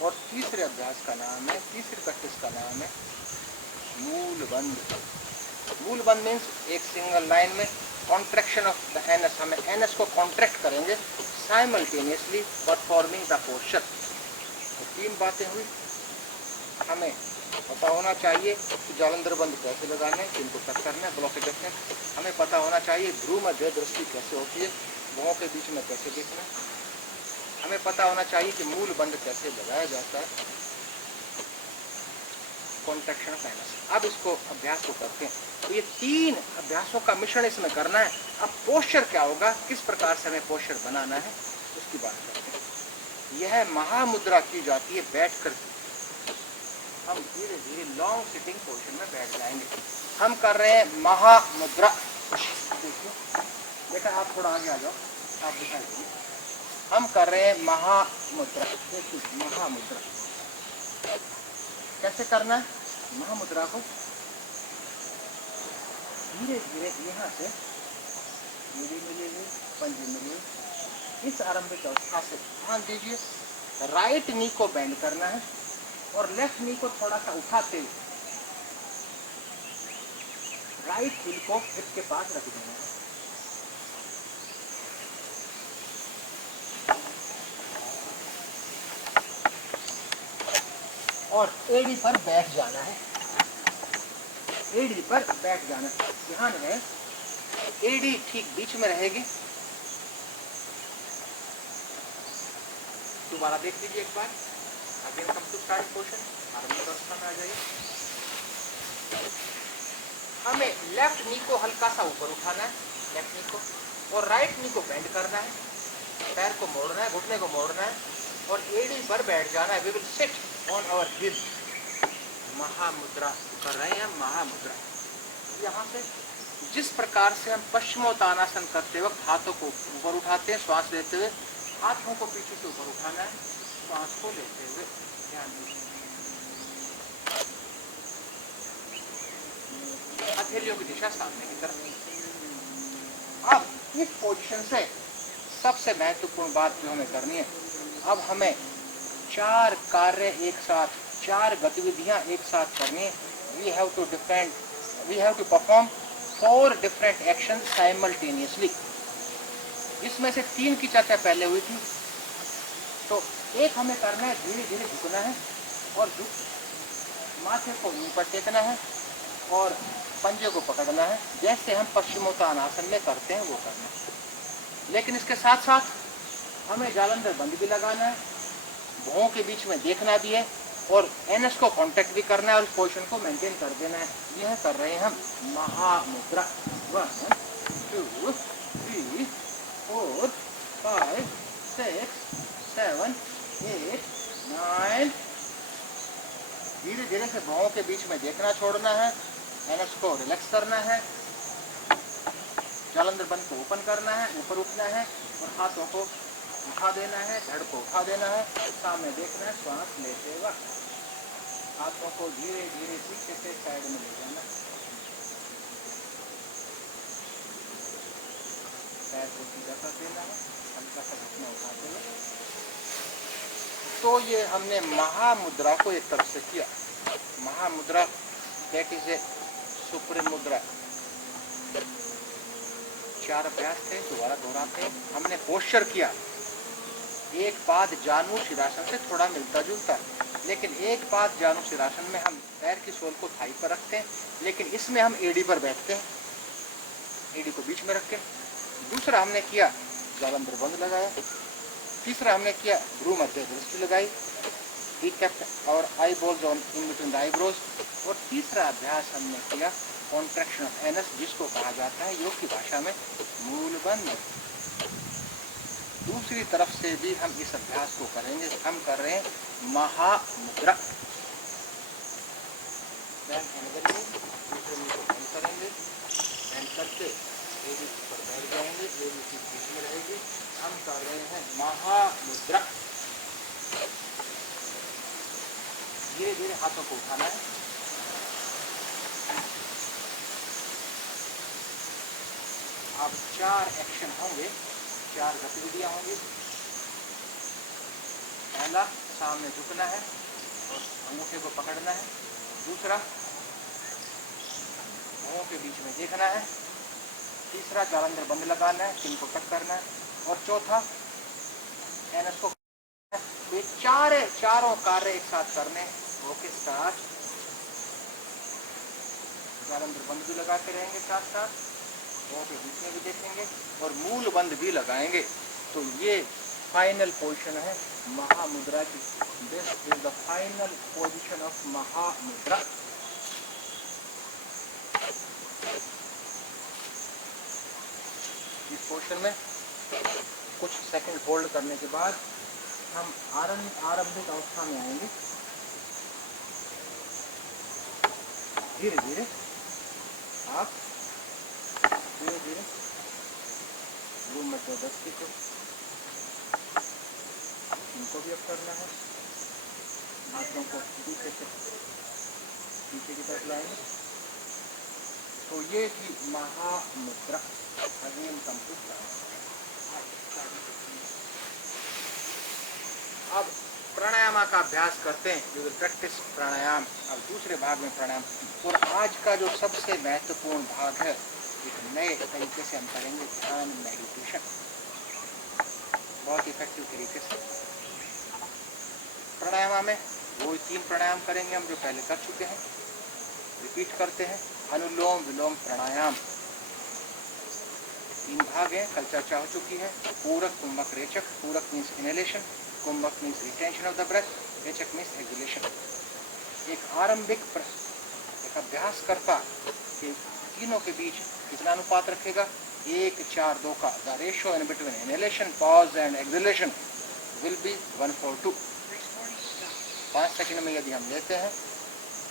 और तीसरे अभ्यास का नाम है, तीसरी प्रैक्टिस का नाम है मूल बंद। मूल बंद मीन्स एक सिंगल लाइन में कॉन्ट्रैक्शन ऑफ द एनस, हमें एनस को कॉन्ट्रैक्ट करेंगे साइमल्टेनियसली परफॉर्मिंग द पोस्चर। तो 3 बातें हुई। हमें पता होना चाहिए कि जालंधर बंद कैसे लगाना है, किनको कट करना है, ब्लॉकेज रखना है। हमें पता होना चाहिए भ्रू मध्य दृष्टि कैसे होती है, भुवों के बीच में कैसे देखना है। हमें पता होना चाहिए कि मूल बंद कैसे लगाया जाता है, कॉन्ट्रैक्शन ऑफ एनस। अब इसको अभ्यास को करते हैं। तो ये 3 अभ्यासों का मिश्रण इसमें करना है। अब पोस्चर क्या होगा, किस प्रकार से हमें पोस्चर बनाना है, उसकी बात करते हैं। यह महामुद्रा की जाती है बैठकर। हम धीरे धीरे लॉन्ग सिटिंग पोजीशन में बैठ जाएंगे। हम कर रहे हैं महामुद्रा। देखिए बेटा आप थोड़ा आगे आ जाओ, आप दिखाई दीजिए। हम कर रहे हैं महामुद्रा। देखिए महामुद्रा कैसे करना है। महामुद्रा को धीरे धीरे यहाँ से मीडी मिलेगी, पंजे मिलेगी। इस आरंभिक अवस्था से ध्यान दीजिए, राइट नी को बेंड करना है और लेफ्ट नी को थोड़ा सा उठाते हुए राइट हील को हिप के पास रख देना है। और एडी पर बैठ जाना है। एडी पर बैठ जाना है। ध्यान है एडी ठीक बीच में रहेगी। दोबारा देख लीजिए एक बार। Again come to start position, आरंभिक अवस्था में आ जाइए। हमें लेफ्ट नी को हल्का सा ऊपर उठाना है, लेफ्ट नी को, और राइट नी को बेंड करना है। पैर को मोड़ना है, घुटने को मोड़ना है और एडी पर बैठ जाना है। We will sit on our heel. महामुद्रा कर रहे हैं हम, महामुद्रा। यहाँ से जिस प्रकार से हम पश्चिमोत्तानासन करते वक्त हाथों को ऊपर उठाते हैं श्वास लेते हुए, हाथों को पीछे से ऊपर उठाना है श्वास को लेते हुए। ध्यान दीजिए हथेलियों की दिशा सामने की तरफ। अब इस पोजीशन से सबसे महत्वपूर्ण बात जो हमें करनी है, अब हमें 4 कार्य एक साथ, 4 गतिविधियां एक साथ करनी है। We have to perform 4 different action simultaneously. इसमें से 3 की चर्चा पहले हुई थी। तो एक हमें करना है, धीरे धीरे झुकना है और माथे को ऊपर टेकना है और पंजे को पकड़ना है, जैसे हम पश्चिमोत्तानासन में करते हैं वो करना है। लेकिन इसके साथ साथ हमें जालंधर बंद भी लगाना है, भुवों के बीच में देखना भी है और एनएस को कांटेक्ट भी करना है और पोजीशन को मेंटेन कर देना है। यह कर रहे हैं हम महामुद्रा। 1 2 3 4 5 6 7 8 9। धीरे धीरे से भुवों के बीच में देखना छोड़ना है, एनएस को रिलैक्स करना है, जालंधर बंद को ओपन करना है, ऊपर उठना है और हाथों को उठा देना है, धड़ को उठा देना है, सामने देखना है, श्वास लेते वक्त हाथों को धीरे धीरे पीछे से साइड में ले जाना, पैर को सीधा कर देना है, हल्का सा घुटना उठाते हुए। तो ये हमने महामुद्रा को एक तरफ से किया। Mahamudra that is a supreme मुद्रा। 4 अभ्यास थे, दोबारा दोहराते हैं। हमने पोस्चर किया, एक पाद जानु शिरासन से थोड़ा मिलता जुलता है, लेकिन एक पाद जानु शिरासन में हम पैर की सोल को थाई पर रखते हैं, लेकिन इसमें हम एडी पर बैठते हैं, एडी को बीच में रख के। दूसरा हमने किया जालंधर बंद लगाया। तीसरा हमने किया भ्रू मध्य दृष्टि लगाई, we kept our eyeballs on in between the eyebrows. और तीसरा अभ्यास हमने किया कॉन्ट्रैक्शन ऑफ एनस, जिसको कहा जाता है योग की भाषा में मूल बंद। दूसरी तरफ से भी हम इस अभ्यास को करेंगे। हम कर रहे हैं महामुद्रा। दूसरे मुंह को बंद करेंगे, बंद करके एडी पर बैठ जाएंगे, एडी की बीच में रहेगी। हम कर रहे हैं महामुद्रा। धीरे धीरे हाथों को उठाना है। अब 4 एक्शन होंगे, 4 गतिविधियां होंगी। पहला, सामने झुकना है और अंगूठे को पकड़ना है। दूसरा, भुजाओं के बीच में देखना है। तीसरा जालंधर बंद लगाना है, चिन को कट करना है। और चौथा एनएस को। ये चारों कार्य एक साथ करने। Okay start. जालंधर बंद भी लगाते रहेंगे साथ साथ, ओके बीच में भी देखेंगे और मूल बंद भी लगाएंगे। तो ये फाइनल पोजीशन है महामुद्रा की। This is the final position of Mahamudra. इस पोजीशन में कुछ सेकंड होल्ड करने के बाद हम आरंभिक अवस्था में आएंगे। धीरे धीरे आप धीरे धीरे रूम में जबरदस्ती को इनको भी अब करना है। हाथों को पीछे से पीछे की तरफ लाएंगे। तो ये थी महामुद्रा। Again complete. अब प्राणायाम का अभ्यास करते हैं। यू विल प्रैक्टिस प्राणायाम। अब दूसरे भाग में प्राणायाम और आज का जो सबसे महत्वपूर्ण भाग है, एक नए तरीके से हम करेंगे ध्यान मेडिटेशन, बहुत इफेक्टिव तरीके से। प्राणायाम में वो 3 प्राणायाम करेंगे हम जो पहले कर चुके हैं, रिपीट करते हैं। अनुलोम विलोम प्राणायाम 3 भाग हैं, कल चर्चा हो चुकी है। पूरक, कुंभक, रेचक। पूरक मीन्स इनहेलेशन, कुंभक means retention of the breath, रेचक मीन्स एक्सहेलेशन। एक आरंभिक एक अभ्यासकर्ता के तीनों के बीच कितना अनुपात रखेगा? 1, 4, 2 का। The ratio in between inhalation, pause and exhalation will be 1:4. 5 second में यदि हम लेते हैं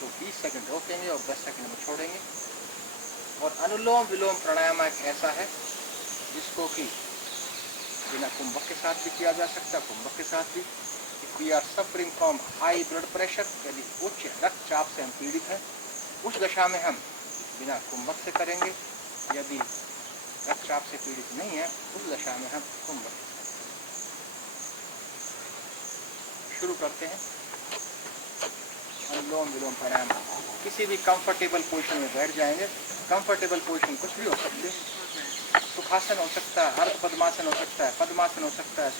तो 20 सेकंड रोकेंगे और 10 सेकंड में छोड़ेंगे। और अनुलोम विलोम प्राणायाम एक ऐसा है जिसको कि बिना कुंभक के साथ भी किया जा सकता है, कुंभक के साथ भी। If we are suffering from high blood pressure, यदि उच्च रक्तचाप से हम पीड़ित हैं, उस दशा में हम बिना कुंभक से करेंगे। यदि रक्तचाप से पीड़ित नहीं है, उस दशा में हम कुंभक। शुरू करते हैं अनुलोम विलोम प्राणायाम। किसी भी कंफर्टेबल पोजीशन में बैठ जाएंगे। कंफर्टेबल पोजीशन कुछ भी हो सकती है। सुखासन हो सकता है, अर्ध पद्मासन हो सकता है, पद्मासन हो सकता है,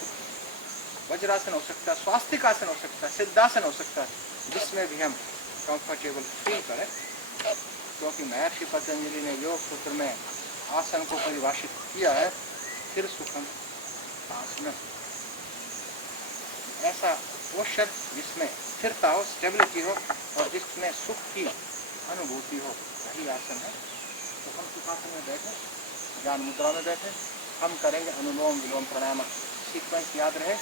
वज्रासन हो सकता है, स्वास्तिकासन हो सकता है, सिद्धासन हो सकता है, जिसमें भी हम कंफर्टेबल फील करें। क्योंकि महर्षि पतंजलि ने योग सूत्र में आसन को परिभाषित किया है स्थिर सुखम आसन। ऐसा वो शब्द जिसमें स्थिरता हो, स्टेबिलिटी हो और जिसमें सुख की अनुभूति हो, वही आसन है। तो हम सुखासन में बैठे, ज्ञान मुद्रा में बैठे, हम करेंगे अनुलोम विलोम प्राणायाम। सीक्वेंस याद रहे,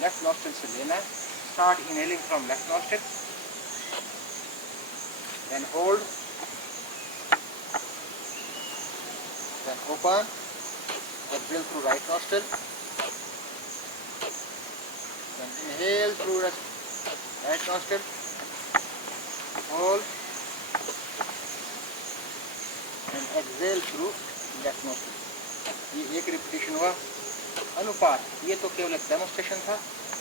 लेफ्ट नॉस्ट्रिल से लेना है। Start inhaling from left nostril, then hold, then open, exhale through right nostril, then inhale through right nostril, hold, and exhale through left nostril. ये एक रिपीटेशन हुआ। अनुपात, ये तो केवल एक डेमोन्स्ट्रेशन था।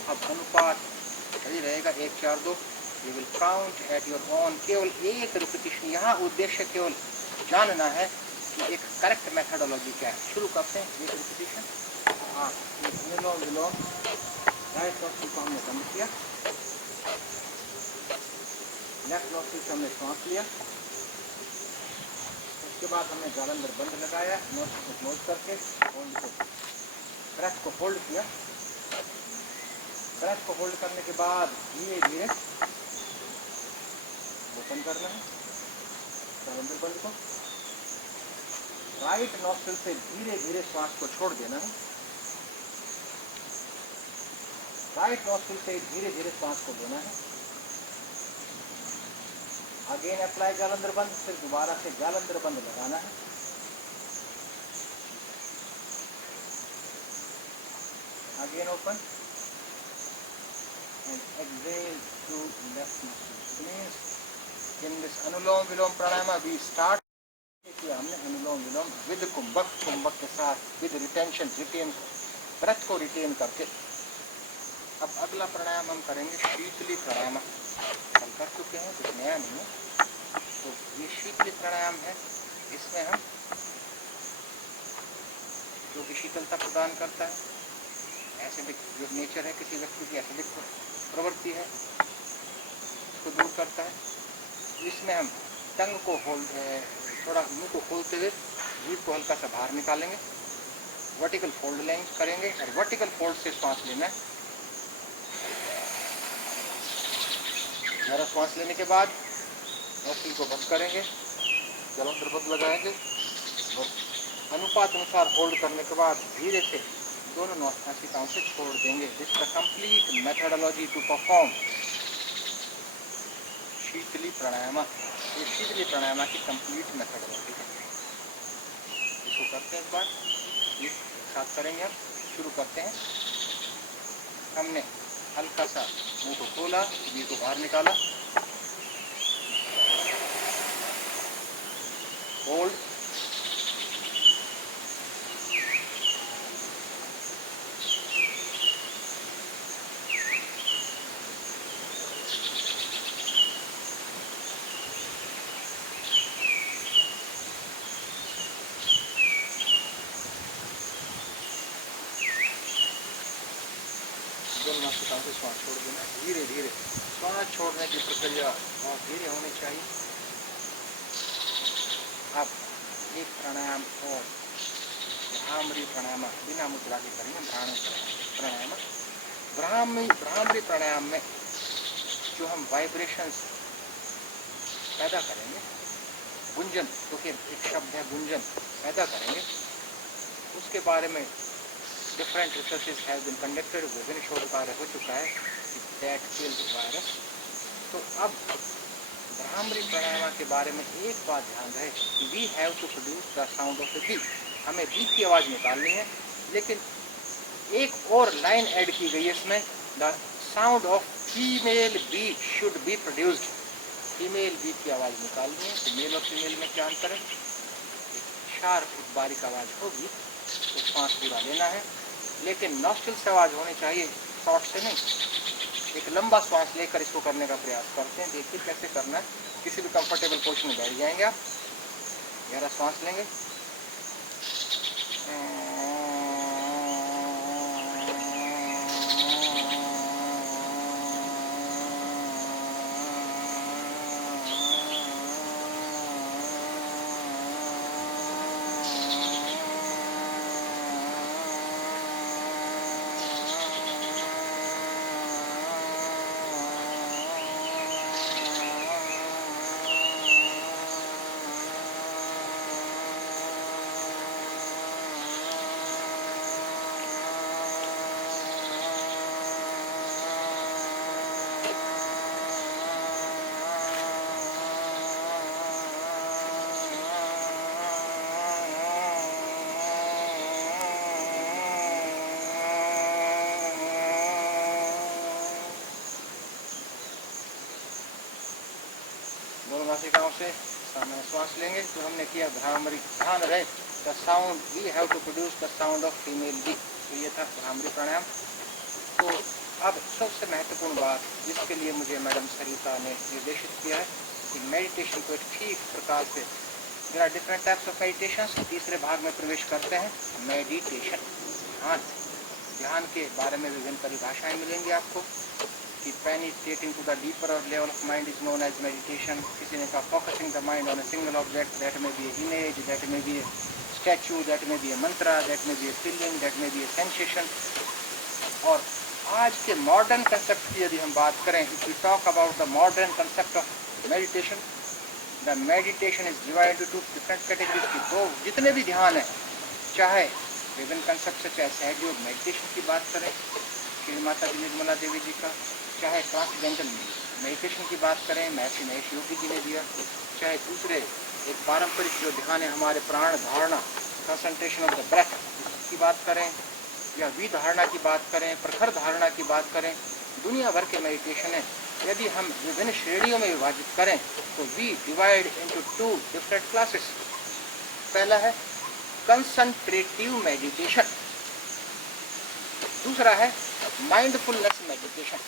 अब अनुपात सही रहेगा 1, 4, 2। You will count at your own. केवल एक रिपीटेशन। यहाँ उद्देश्य केवल जानना है कि एक करेक्ट मेथडोलॉजी क्या है। शुरू करते हैं एक रिपीटेशन। हाँ, अनुलोम विलोम राइट नॉस्ट्रिल को हमने बंद किया, लेफ्ट नॉस्ट्रिल से हमने सांस लिया, उसके बाद हमने जालंधर बंद लगाया, नोस्ट्रिल को क्लोज करके होल्ड को ब्रेथ को होल्ड किया। ब्रेथ को होल्ड करने के बाद धीरे धीरे ओपन करना है जालंधर बंद को। राइट नॉस्ट्रिल से धीरे धीरे श्वास को छोड़ देना है। राइट नॉस्ट्रिल से धीरे धीरे श्वास को लेना है। अगेन अप्लाई जालंधर बंद, फिर दोबारा से जालंधर बंद लगाना है। Again open and exhale through left nostril. Means in this anulom vilom pranayama we start किया हमने अनुलोम विलोम विद कुंभक, कुंभक के साथ, विद रिटेंशन, रिटेन ब्रेथ को रिटेन करके। अब अगला प्राणायाम हम करेंगे शीतली प्राणायाम। हम कर चुके हैं, कुछ नया नहीं है। तो ये शीतली प्राणायाम है इसमें हम जो कि शीतलता प्रदान करता है, एसिडिक जो नेचर है किसी व्यक्ति की एसिडिक प्रवृत्ति है उसको दूर करता है। इसमें हम टंग को थोड़ा मुंह को खोलते हुए जीभ को हल्का सा बाहर निकालेंगे, वर्टिकल फोल्ड लेंगे करेंगे और वर्टिकल फोल्ड से सांस लेना है। गहरा सांस लेने के बाद नोस्ट्रिल को बंद करेंगे, जलंधर बंद लगाएंगे और अनुपात अनुसार होल्ड करने के बाद धीरे से दोनों नासिकाओं से छोड़ देंगे। This is the complete methodology to perform शीतली प्राणायाम। ये शीतली प्राणायाम की कंप्लीट मेथोडोलॉजी है। इसको करते हैं इस बार एक साथ करेंगे। हम शुरू करते हैं। हमने हल्का सा मुंह को खोला, जीभ को बाहर निकाला, होल्ड, दोनों नासिकाओं से श्वास छोड़ देना। धीरे धीरे श्वास छोड़ने की प्रक्रिया बहुत धीरे होनी चाहिए। अब एक प्राणायाम और भ्रामरी प्राणायाम बिना मुद्रा के करेंगे। प्राणायाम भ्रामरी प्राणायाम में जो हम वाइब्रेशंस पैदा करेंगे, गुंजन, क्योंकि एक शब्द है गुंजन, पैदा करेंगे, उसके बारे में different researches have been conducted. विभिन्न शोध कार्य हो चुका है दैट किल्स वायरस। तो अब भ्रामरी प्राणायाम के बारे में एक बात ध्यान रहे कि we have to produce the sound of the bee. हमें बी की आवाज़ निकालनी है, लेकिन एक और लाइन ऐड की गई है इसमें, the sound of female bee should be produced. Female bee की आवाज़ निकालनी है। तो मेल और फीमेल में क्या अंतर है? एक शार्प एक बारीक आवाज़ होगी तो सांस पूरा लेना है, लेकिन नॉस्ट्रिल से आवाज़ होनी चाहिए, शॉर्ट से नहीं। एक लंबा सांस लेकर इसको करने का प्रयास करते हैं। देखिए कैसे करना है। किसी भी कंफर्टेबल पोजीशन में बैठ जाएंगे आप, गहरा सांस लेंगे, दोनों नासिकाओं से सामने श्वास लेंगे। तो हमने किया भ्रामरी, ध्यान रहे the sound we have to produce the sound of female bee. तो ये था भ्रामरी प्राणायाम। तो अब सबसे महत्वपूर्ण बात जिसके लिए मुझे मैडम सरिता ने निर्देशित किया है कि मेडिटेशन को एक ठीक प्रकार से, there are different types of meditation. तीसरे भाग में प्रवेश करते हैं, मेडिटेशन, ध्यान के बारे में विभिन्न परिभाषाएं मिलेंगी आपको कि penetrating to the deeper level of mind is known as meditation। किसी ने कहा focusing the mind on a single object, that may be an image, that may be a statue, that may be a mantra, that may be a feeling, that may be a sensation। और आज के modern concept की यदि हम बात करें, if we talk about the modern concept of meditation, the meditation is divided into different categories। की तो जितने भी ध्यान है, चाहे विभिन्न कंसेप्ट से, चाहे सहयोग मेडिटेशन की बात करें श्री माता जी निर्मला देवी जी का, चाहे ट्रांसडेंटल मेडिटेशन की बात करें महर्षि महेश योगी जी ने दिया, चाहे दूसरे एक पारंपरिक जो ध्यान है हमारे प्राण धारणा, कंसंट्रेशन ऑफ द ब्रेथ की बात करें, या विधारणा की बात करें, प्रखर धारणा की बात करें, दुनिया भर के मेडिटेशन है। यदि हम विभिन्न श्रेणियों में विभाजित करें तो we divide into 2 different classes. पहला है कंसंट्रेटिव मेडिटेशन, दूसरा है माइंडफुलनेस मेडिटेशन।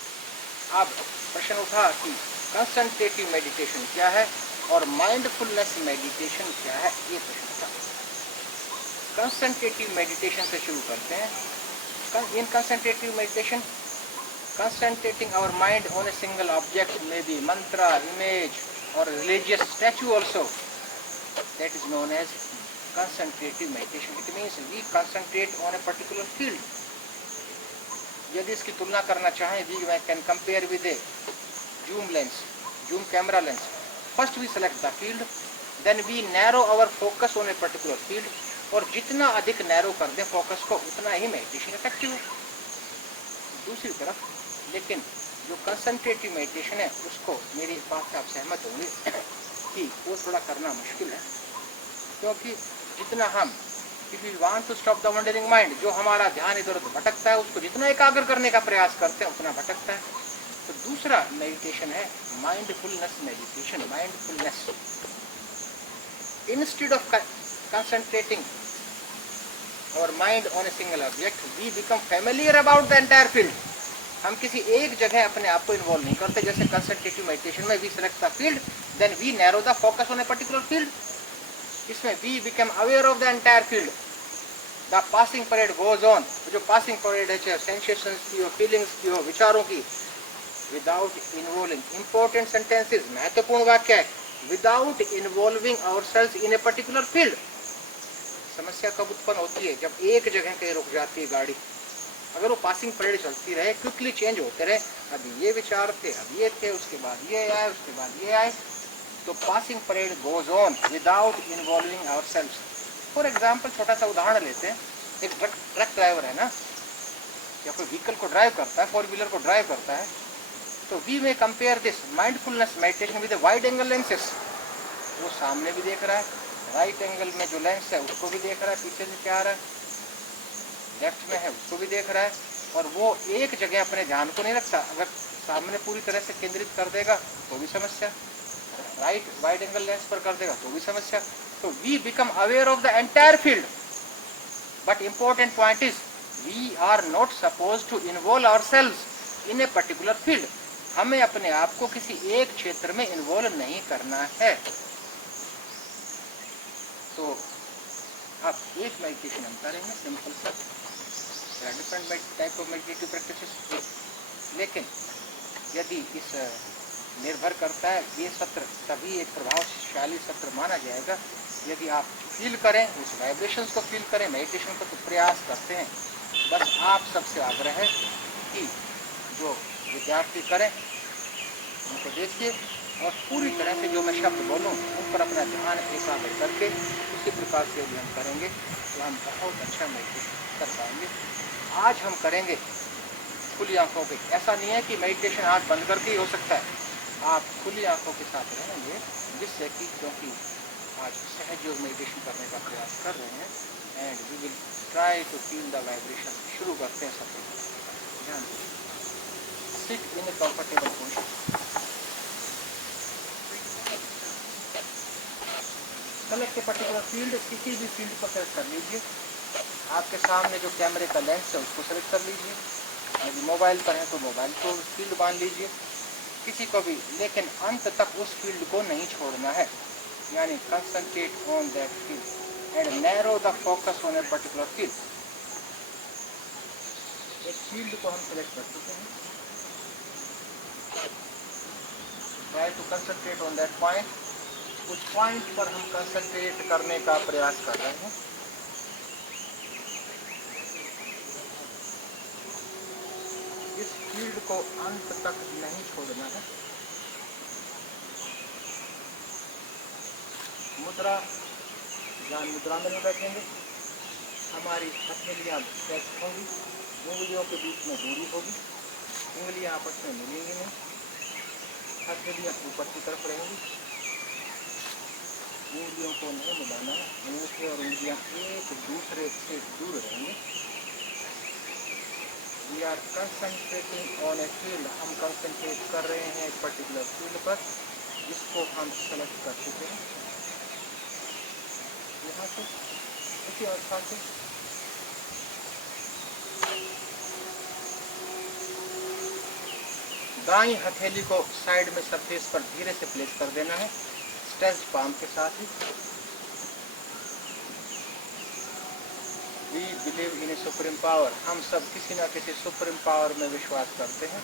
अब प्रश्न उठा कि कंसंट्रेटिव मेडिटेशन क्या है और माइंडफुलनेस मेडिटेशन क्या है, ये प्रश्न था। कंसंट्रेटिव मेडिटेशन से शुरू करते हैं। इन कंसंट्रेटिव meditation, concentrating our mind on a single object, maybe mantra, image or religious statue also, that is known as concentrative meditation. It means we concentrate on a particular field. यदि इसकी तुलना करना चाहें, we can compare with a zoom camera lens. First we select the field, then we narrow our focus on a particular field, और जितना अधिक narrow कर दें फोकस को, उतना ही मेडिटेशन इफेक्टिव है। दूसरी तरफ लेकिन जो कंसंट्रेटिव मेडिटेशन है, उसको मेरी बात से आप सहमत होंगे कि वो थोड़ा करना मुश्किल है, क्योंकि जितना हम if we want to stop the wandering mind, जो हमारा ध्यान इधर उधर भटकता है, उसको जितना एकाग्र करने का प्रयास करते हैं उतना भटकता है। तो दूसरा मेडिटेशन है mindfulness meditation, mindfulness. Instead of concentrating our mind on a single object, we become familiar about the entire field. हम किसी एक जगह अपने आप को इन्वॉल्व नहीं करते, जैसे कंसंट्रेटिव मेडिटेशन में we select the field, then we narrow the focus on a particular field. इसमें we become aware of the entire field. The passing parade goes on. जो passing parade है, चाहे sensations की हो, feelings की हो, विचारों की, without involving important sentences, महत्वपूर्ण वाक्य है, without involving ourselves in a particular field. समस्या कब उत्पन्न होती है, जब एक जगह कहीं रुक जाती है गाड़ी। अगर वो पासिंग परेड चलती रहे, क्विकली चेंज होते रहे, अभी ये विचार थे, अब ये थे, उसके बाद ये आए, उसके बाद ये आए, तो passing parade goes on without involving ourselves. For example, छोटा सा उदाहरण लेते हैं। एक ट्रक ड्राइवर है ना, या कोई व्हीकल को ड्राइव करता है, 4 व्हीलर को ड्राइव करता है, तो we may compare this mindfulness meditation with wide angle lenses. वो सामने भी देख रहा है, राइट एंगल में जो लेंस है उसको भी देख रहा है, पीछे से क्या आ रहा है, लेफ्ट में है उसको भी देख रहा है, और वो एक जगह अपने ध्यान को नहीं रखता। अगर सामने पूरी तरह से केंद्रित कर देगा तो भी समस्या, राइट वाइड एंगल लेंस पर कर देगा तो भी समस्या। तो we become aware of the entire field, but important point is we are not suppose to involve ourselves in a particular field. हमें अपने आप को किसी एक क्षेत्र में इन्वॉल्व नहीं करना है। तो अब एक मेडिटेशन हम करेंगे सिंपल सा, different type of meditative practices, लेकिन यदि इस निर्भर करता है, ये सत्र तभी एक प्रभावशाली सत्र माना जाएगा यदि आप फील करें, उस वाइब्रेशंस को फील करें। मेडिटेशन का तो प्रयास करते हैं, बस आप सबसे आग्रह है कि जो विद्यार्थी करें उनको देखिए, और पूरी तरह से जो मैं शब्द बोलूँ उन पर अपना ध्यान एकाग्र करके उसी प्रकार से यदि हम करेंगे तो हम बहुत अच्छा मेडिटेशन कर पाएंगे। आज हम करेंगे खुली आंखों के। ऐसा नहीं है कि मेडिटेशन आँख बंद करके ही हो सकता है, आप खुली आंखों के साथ रहेंगे, जिससे कि क्योंकि आज सहज योग मेडिटेशन करने का प्रयास कर रहे हैं, and we will try to feel the vibration. शुरू करते हैं सब। ध्यान sit in a comfortable position. Select a particular field, किसी भी फील्ड को सेलेक्ट कर लीजिए। आपके सामने जो कैमरे का लेंस है उसको सेलेक्ट कर लीजिए, यदि मोबाइल पर है तो मोबाइल को फील्ड बांध लीजिए, किसी को भी, लेकिन अंत तक उस फील्ड को नहीं छोड़ना है, यानी concentrate on that field and narrow the focus on a particular field. एक फील्ड को हम सेलेक्ट कर चुके हैं, try to concentrate on that point. उस पॉइंट पर हम कंसंट्रेट करने का प्रयास कर रहे हैं। इस फील्ड को अंत तक नहीं छोड़ना है। मुद्रा, ध्यान मुद्रा में नहीं बैठेंगे, हमारी हथेलियाँ स्ट्रेच होंगी, उंगलियों के बीच में दूरी होगी, उंगलियाँ आपस में मिलेंगी नहीं, हथेलियाँ ऊपर की तरफ रहेंगी, उंगलियों को नहीं मिलाना, अंगूठे और उंगलियां एक दूसरे से दूर रहेंगे। We are concentrating on a field, हम कंसंट्रेट कर रहे हैं एक पर्टिकुलर फील्ड पर, जिसको हम सेलेक्ट कर चुके हैं। यहाँ से इसी अवस्था से दाईं हथेली को साइड में सरफेस पर धीरे से प्लेस कर देना है। स्ट्रेच पाम के साथ ही we believe in a supreme power, हम सब किसी न किसी सुप्रीम पावर में विश्वास करते हैं।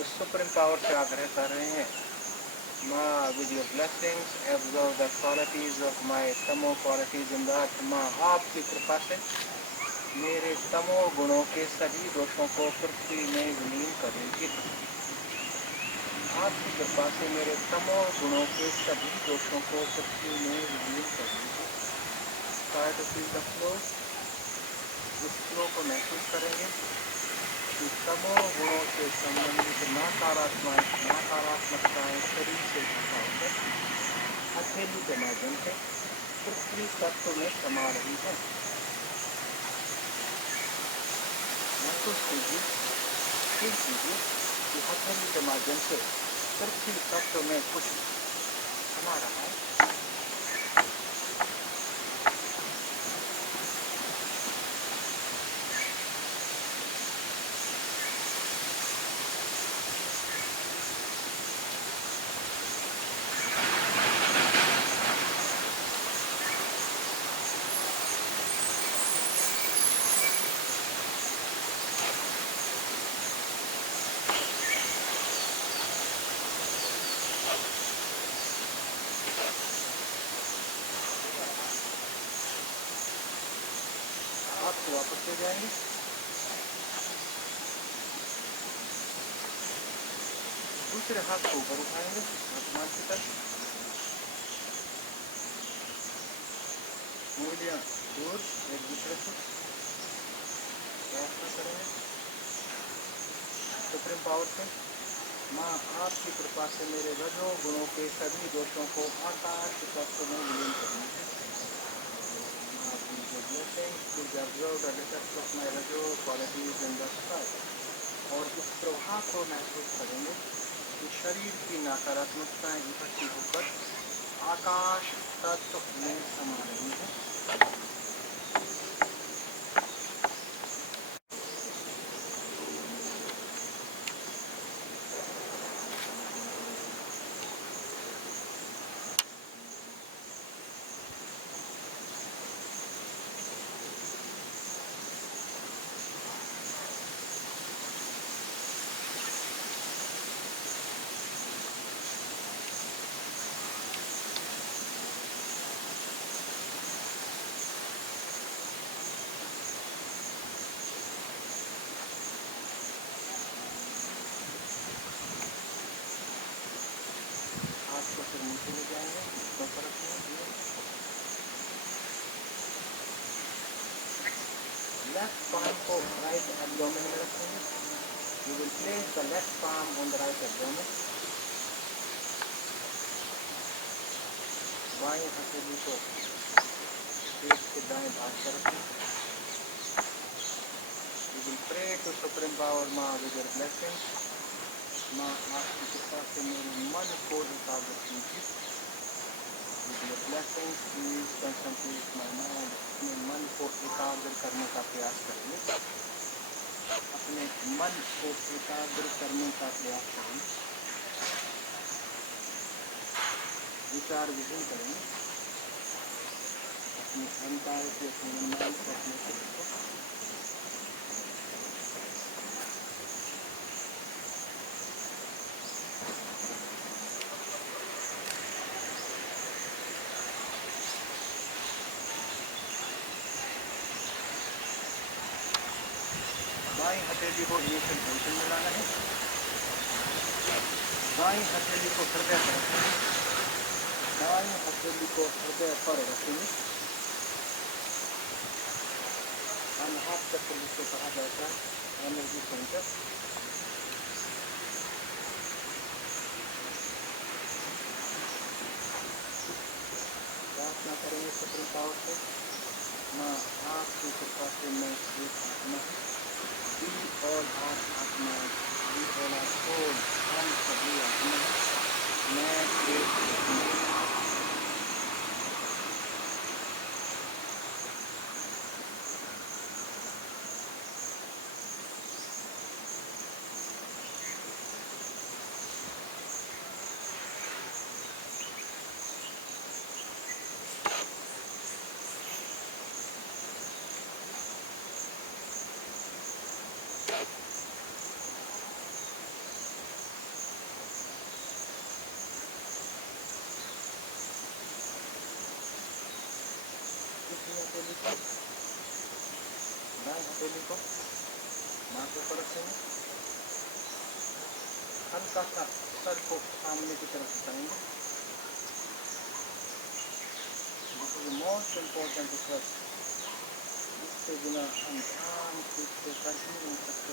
उस सुप्रीम पावर से आग्रह कर रहे हैं, माँ with your blessings absorb the qualities of my तमो क्वालिटीज इन द अर्थ। माँ आपकी कृपा से मेरे तमो गुणों के सभी दोषों को पृथ्वी में विलीन कर लीजिए। आपकी कृपा से मेरे तमो गुणों के सभी दोषों को पृथ्वी में विलीन कर लीजिए। Try to feel the flow. इस फ्लो को महसूस करेंगे कि तमो गुणों से संबंधित नकारात्मकताएं शरीर से हटाकर हथेली के माध्यम से पृथ्वी तत्व में समा रही है। महसूस कीजिए, फील कीजिए कि हथेली के माध्यम से पृथ्वी तत्व में कुछ समा रहा है। आपको वापस ले जाएंगे। दूसरे हाथ को ऊपर उठाएंगे आसमान की तरफ, उंगलियां दूर एक दूसरे से प्रार्थना करेंगे सुप्रीम पावर से, माँ आपकी कृपा से मेरे रजो गुणों के सभी दोषों को आकाश तत्व में विलीन करना है। और इस प्रभाव को महसूस करेंगे कि शरीर की नकारात्मकताएं इकट्ठी होकर आकाश तत्व में समा रही है। आपको फिर नीचे ले जाएंगे, ऊपर रखेंगे, लेफ्ट पाम को राइट एब्डोमेन में रखेंगे। You will place the left palm on the right abdomen. बाएं हथेली को पेट के दाएं भाग पर रखें। You will pray to supreme power Maa with your blessings. माँ आपकी कृपा से मेरे मन को एकाग्र कीजिए। With your blessings please concentrate my mind. अपने मन को एकाग्र करने का प्रयास करेंगे, अपने मन को एकाग्र करने का प्रयास करेंगे, विचार विहीन करेंगे, अपनी अहंकार से अपने मन को अपने चित्त को बाईं हथेली को इनिशियल पोजीशन में लाना है। बाईं हथेली को हृदय पर रखेंगे, बाईं हथेली को हृदय पर रखेंगे। अनहाथ चक्र जिसको कहा जाता है, एनर्जी सेंटर। प्रार्थना करेंगे सुप्रीम पावर से, माँ आपकी कृपा से मैं एक आत्मा हूँ। We all are आत्मा, we all are soul, हम सभी आत्मा हैं। मैं एक आत्मा हूँ। दाएं हथेली को माथे पर रखेंगे, हल्का सा सर को सामने की तरफ उठाएंगे। This is most important request. इसके बिना हम ध्यान ठीक से कर ही नहीं सकते।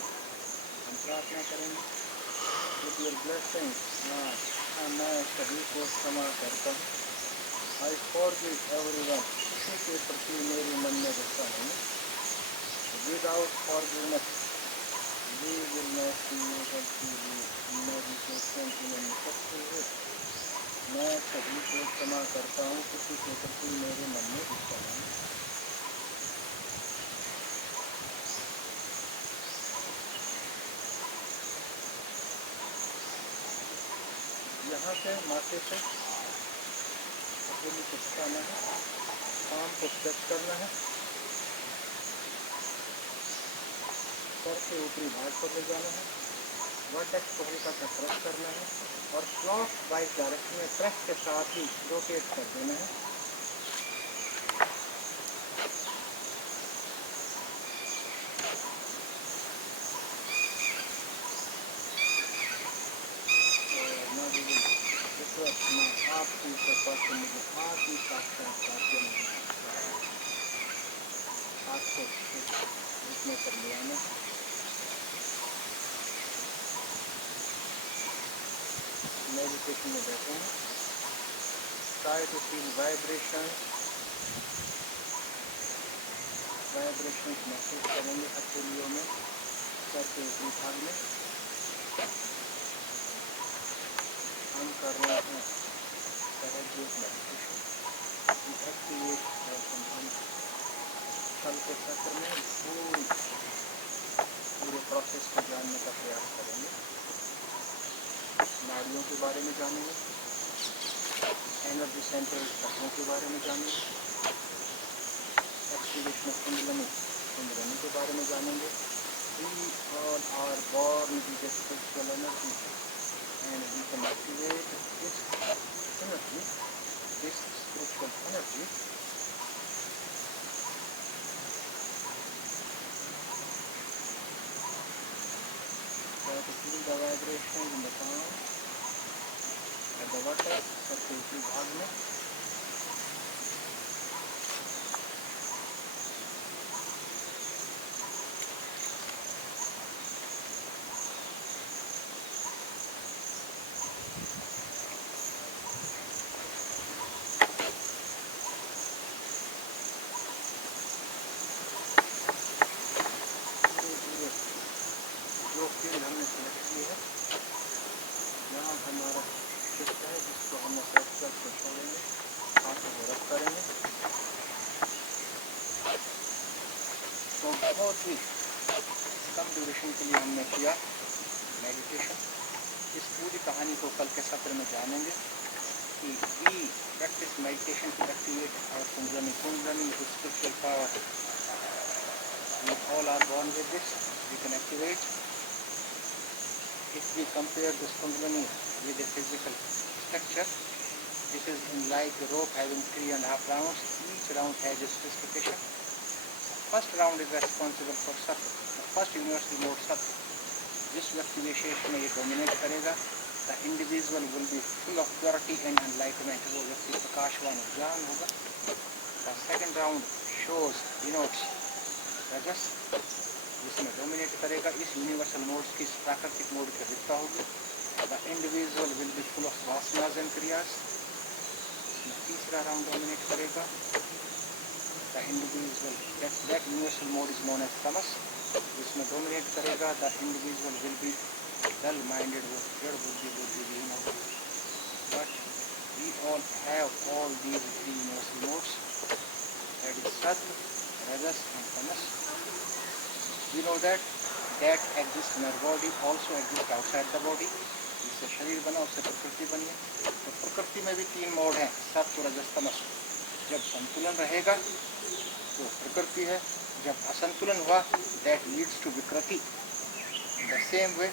हम प्रार्थना करेंगे, विद योर ब्लेसिंग मैं सभी को क्षमा करता हूँ। आई फॉरगिव एवरीवन, किसी के प्रति मेरे मन में गुस्सा नहीं। Without forgiveness we will not be able to live meditation in an effective way. मैं सभी को क्षमा करता हूँ, किसी के प्रति मेरे मन में गुस्सा नहीं। यहाँ से माथे से हथेली को उठाना है, पाम को स्ट्रेच करना है, सर के ऊपरी भाग पर ले जाना है, वर्टेक्स को हल्का सा प्रेस करना है और क्लॉक वाइज डायरेक्शन में प्रेस के साथ ही रोटेट कर देना है। मैं आपकी कृपा से मुझे आत्म साक्षात्कार के हाथ को घुटने पर ले आना। मेडिटेशन में बैठे हैं। ट्राई टू फील वाइब्रेशन महसूस करेंगे हथेलियों में, सर के ऊपरी भाग में। हम कर रहे हैं सहज मेडिटेशन। एक्टिवेट कल के सत्र में पूरे प्रोसेस को जानने का प्रयास करेंगे। नाड़ियों के बारे में जानेंगे, एनर्जी सेंटर तत्वों के बारे में जानेंगे, एक्टिवेशन ऑफ कुंडलिनी के बारे में जानेंगे। We all are born with a spiritual energy and we can activate this spiritual energy to feel the vibration in the palm at the vertex, sir के ऊपरी भाग में। जो फील्ड हमने सिलेक्ट की है, यहाँ हमारा चित्र है जिसको हमने सेलेक्ट कर छोड़ेंगे, हाथों को रब करेंगे। तो बहुत ही कम ड्यूरेशन के लिए हमने किया मेडिटेशन। इस पूरी कहानी को कल के सत्र में जानेंगे कि we practice meditation to activate our kundalini. Kundalini is spiritual power. We all are born with this. We can activate. If we compare this Kundalini with a physical structure, this is like a rope having 3.5 rounds. Each round has a specification. First round is responsible for Satya, the first universal mode Satya. जिस व्यक्ति विशेष में ये dominate करेगा, the individual will be full of purity and enlightenment. वो व्यक्ति प्रकाशवान ज्ञान होगा। The second round shows, denotes रजस, जिसमें डोमिनेट करेगा इस यूनिवर्सल मोड्स की प्राकृतिक मोड की अधिकता होगी। The individual will be full of वासनास एंड क्रियास, इसमें तीसरा राउंड डोमिनेट करेगा। The individual that universal mode is known as तमस, जिसमें डोमिनेट करेगा। The individual will be dull minded, वो जड़ बुद्धिहीन होगा। But we all have all these three universal modes, that is सत्व, rajas and tamas. We know that exists in our body, also exists outside the body. जिससे शरीर बना उससे प्रकृति बनी है। तो प्रकृति में भी 3 मोड हैं, सत्व, रजस, तमस। जब संतुलन रहेगा तो प्रकृति है, जब असंतुलन हुआ that leads to विकृति। The same way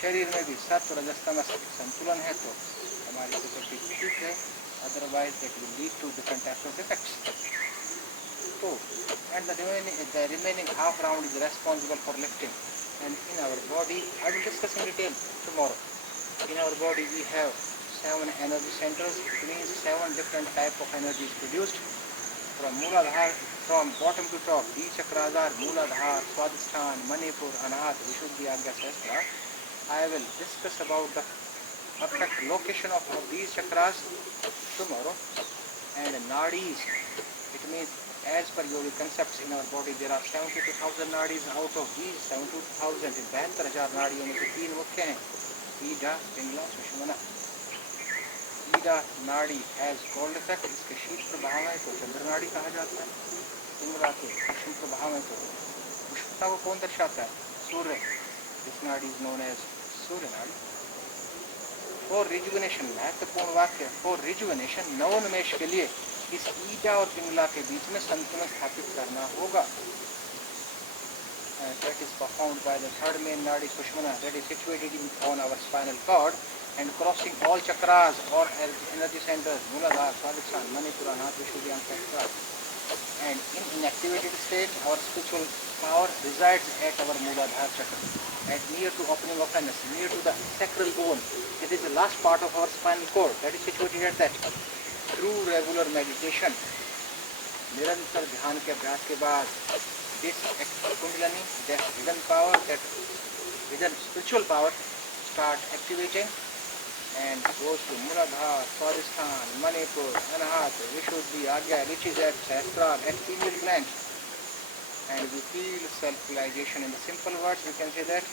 शरीर में भी सत्व, रजस, तमस संतुलन है तो हमारी प्रकृति ठीक है, otherwise that will lead to different types of effects। support, and the remaining half round is responsible for lifting. And in our body, I will discuss in detail tomorrow. In our body we have 7 energy centers. It means 7 different type of energy is produced from Mooladhara, from bottom to top. These chakras are Mooladhara, Swadhisthana, Manipur, Anahata, Vishuddhi, Agya, Sahasrara. I will discuss about the perfect location of these chakras tomorrow. And nadis, it means as per yogic concepts in our body there are 72,000 nadis. Out of these 72,000, 72,000 नाड़ियों में से 3 मुख्य हैं, ईडा, पिंगला, सुषुम्ना. ईडा नाड़ी has cold effect, इसके शीत प्रभाव है तो चंद्र नाड़ी कहा जाता है. पिंगला के उष्ण प्रभाव है तो उष्णता को कौन दर्शाता है? सूर्य. दिस नाड़ी इज नोन एज सूर्य नाड़ी. फॉर रिजुवेनेशन, महत्वपूर्ण वाक्य, फॉर रिजुवेनेशन, नवोन्मेष के लिए इस ईटा और पिंगला के बीच में संतुलन स्थापित करना होगा. That is performed by the third main nadi Sushumna, that is situated on our spinal cord and crossing all chakras or energy centers, Mooladhara, Swadhisthana, Manipur, Anahata, Vishuddhi, and Sahasrara. And in inactivated state, our spiritual power resides at our Mooladhara chakra, at near to opening of anus, near to the sacral bone. It is the last part of our spinal cord that is situated at that. Through regular meditation, निरंतर ध्यान के अभ्यास के बाद, this Kundalini, that hidden power, that hidden spiritual power start activating and goes to Mooladhara, Swadhisthana, Manipur, Anahata, Vishuddhi, Agya, which is at Sahasrara, at pineal gland. And we feel self-realization. In the simple words, we can say that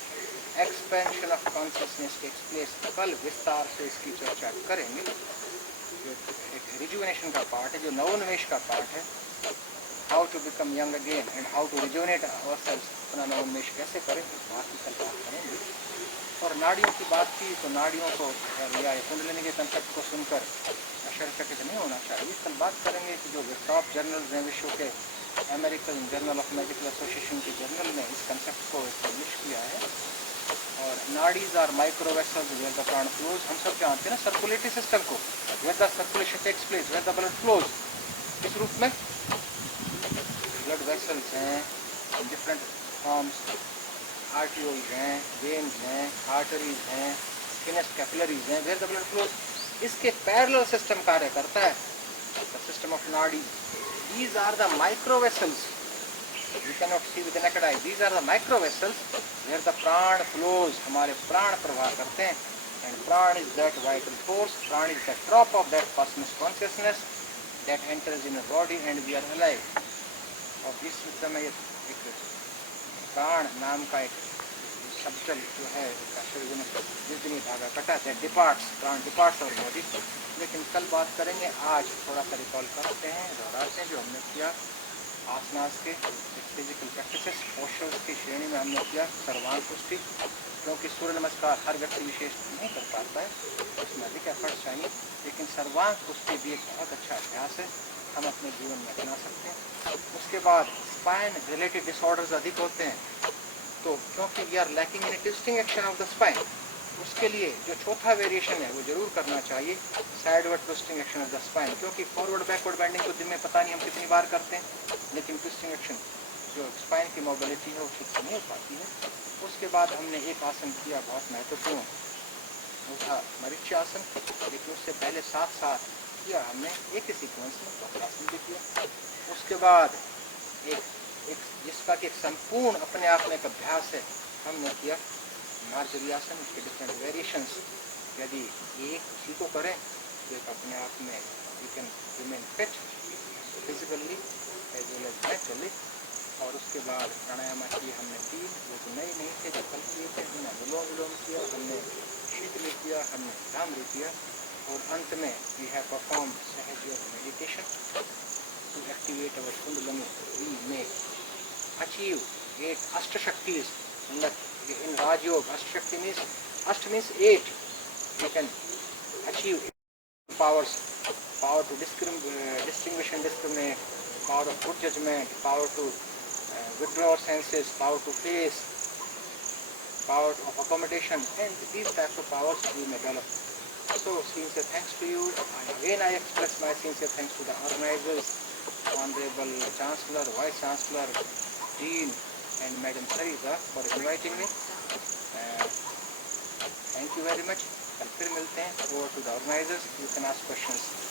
expansion of consciousness takes place. कल विस्तार से इसकी चर्चा करेंगे. जो एक rejuvenation का part है, जो नवोन्मेष का पार्ट है, how to become young again and how to rejuvenate ourselves, अपना नवोन्मेष कैसे करें, इस बात की कल बात करेंगे. और नाड़ियों की बात की तो नाड़ियों को या कुंडलिनी के कंसेप्ट को सुनकर आश्चर्यचकित नहीं होना चाहिए. कल बात करेंगे कि जो टॉप जर्नल्स हैं विश्व के, American journal of medical association के जर्नल ने इस कंसेप्ट को एस्टेब्लिश किया है. और नाड़ीज are micro vessels where the प्राण फ्लोज. हम सब जानते हैं ना सर्कुलेटरी सिस्टम को, where the circulation takes place, where the blood flows. इस रूप में ब्लड वेसल्स हैं डिफरेंट फॉर्म्स, आर्टियोल्स हैं, वेन्स हैं, आर्टरीज हैं, फिनेस कैपिलरीज हैं, वेयर द ब्लड फ्लोज. इसके पैरेलल सिस्टम कार्य करता है, द सिस्टम ऑफ नाड़ी. These are the micro vessels. You cannot see with the naked eye. These are the micro vessels where the प्राण flows. हमारे प्राण प्रवाह करते हैं. And प्राण is that vital force. प्राण is the drop of that person's consciousness that enters in a body and we are alive. और इस समय एक प्राण नाम का एक शब्द जो है जिस दिन ये धागा कटा है, डिपार्ट्स, प्राण डिपार्ट्स और बॉडी. लेकिन कल बात करेंगे. आज थोड़ा सा रिकॉल करते हैं, दोहराते हैं जो हमने किया आसनास के फिजिकल प्रैक्टिसेस. पोस्चर्स की श्रेणी में हमने किया सर्वांग कुश्ती, क्योंकि सूर्य नमस्कार हर व्यक्ति विशेष नहीं कर पाता है, उसमें अधिक एफर्ट चाहिए. लेकिन सर्वांग कुश्ती भी एक बहुत अच्छा अभ्यास है, हम अपने जीवन में अपना सकते हैं. उसके बाद स्पाइन रिलेटेड डिसऑर्डर्स अधिक होते हैं, तो क्योंकि we are lacking in twisting action of the spine, उसके लिए जो चौथा वेरिएशन है वो जरूर करना चाहिए, sideward twisting action of the spine. क्योंकि फॉरवर्ड बैकवर्ड बेंडिंग तो दिन में पता नहीं हम कितनी बार करते हैं, लेकिन ट्विस्टिंग एक्शन जो स्पाइन की मोबिलिटी है वो ठीक से नहीं हो पाती है. उसके बाद हमने एक आसन किया बहुत महत्वपूर्ण, वो था मरीची आसन. लेकिन उससे पहले साथ साथ किया हमने एक ही सीक्वेंस में वज्रासन भी किया. उसके बाद एक जिसका कि एक संपूर्ण अपने आप में एक अभ्यास है, हमने किया मार्जरी आसन. उसके डिफरेंट वेरिएशंस, यदि एक उसी को करें तो एक अपने आप में you can remain fit physically as well as mentally. और उसके बाद प्राणायाम किए हमने 3, वो तो नए नहीं थे जो कल किए थे. हमने अनुलोम विलोम किया, हमने शीतली किया, हमने भ्रामरी किया. और अंत में we have perform Sahaj Yoga meditation to activate our kundalini. We may achieve 8 अष्टशक्तिज. In Raj Yoga, Ashtashakti means, Asht means 8. We can achieve powers, power to distinguish and discriminate, power of good judgment, power to withdraw our senses, power to face, power of accommodation, and these types of powers we may develop. So, sincere thanks to you. Again, I express my sincere thanks to the organizers Honorable Chancellor, Vice Chancellor, Dean, and Madam Sarita for inviting me. Thank you very much. कल फिर मिलते हैं. Over to the organizers. You can ask questions.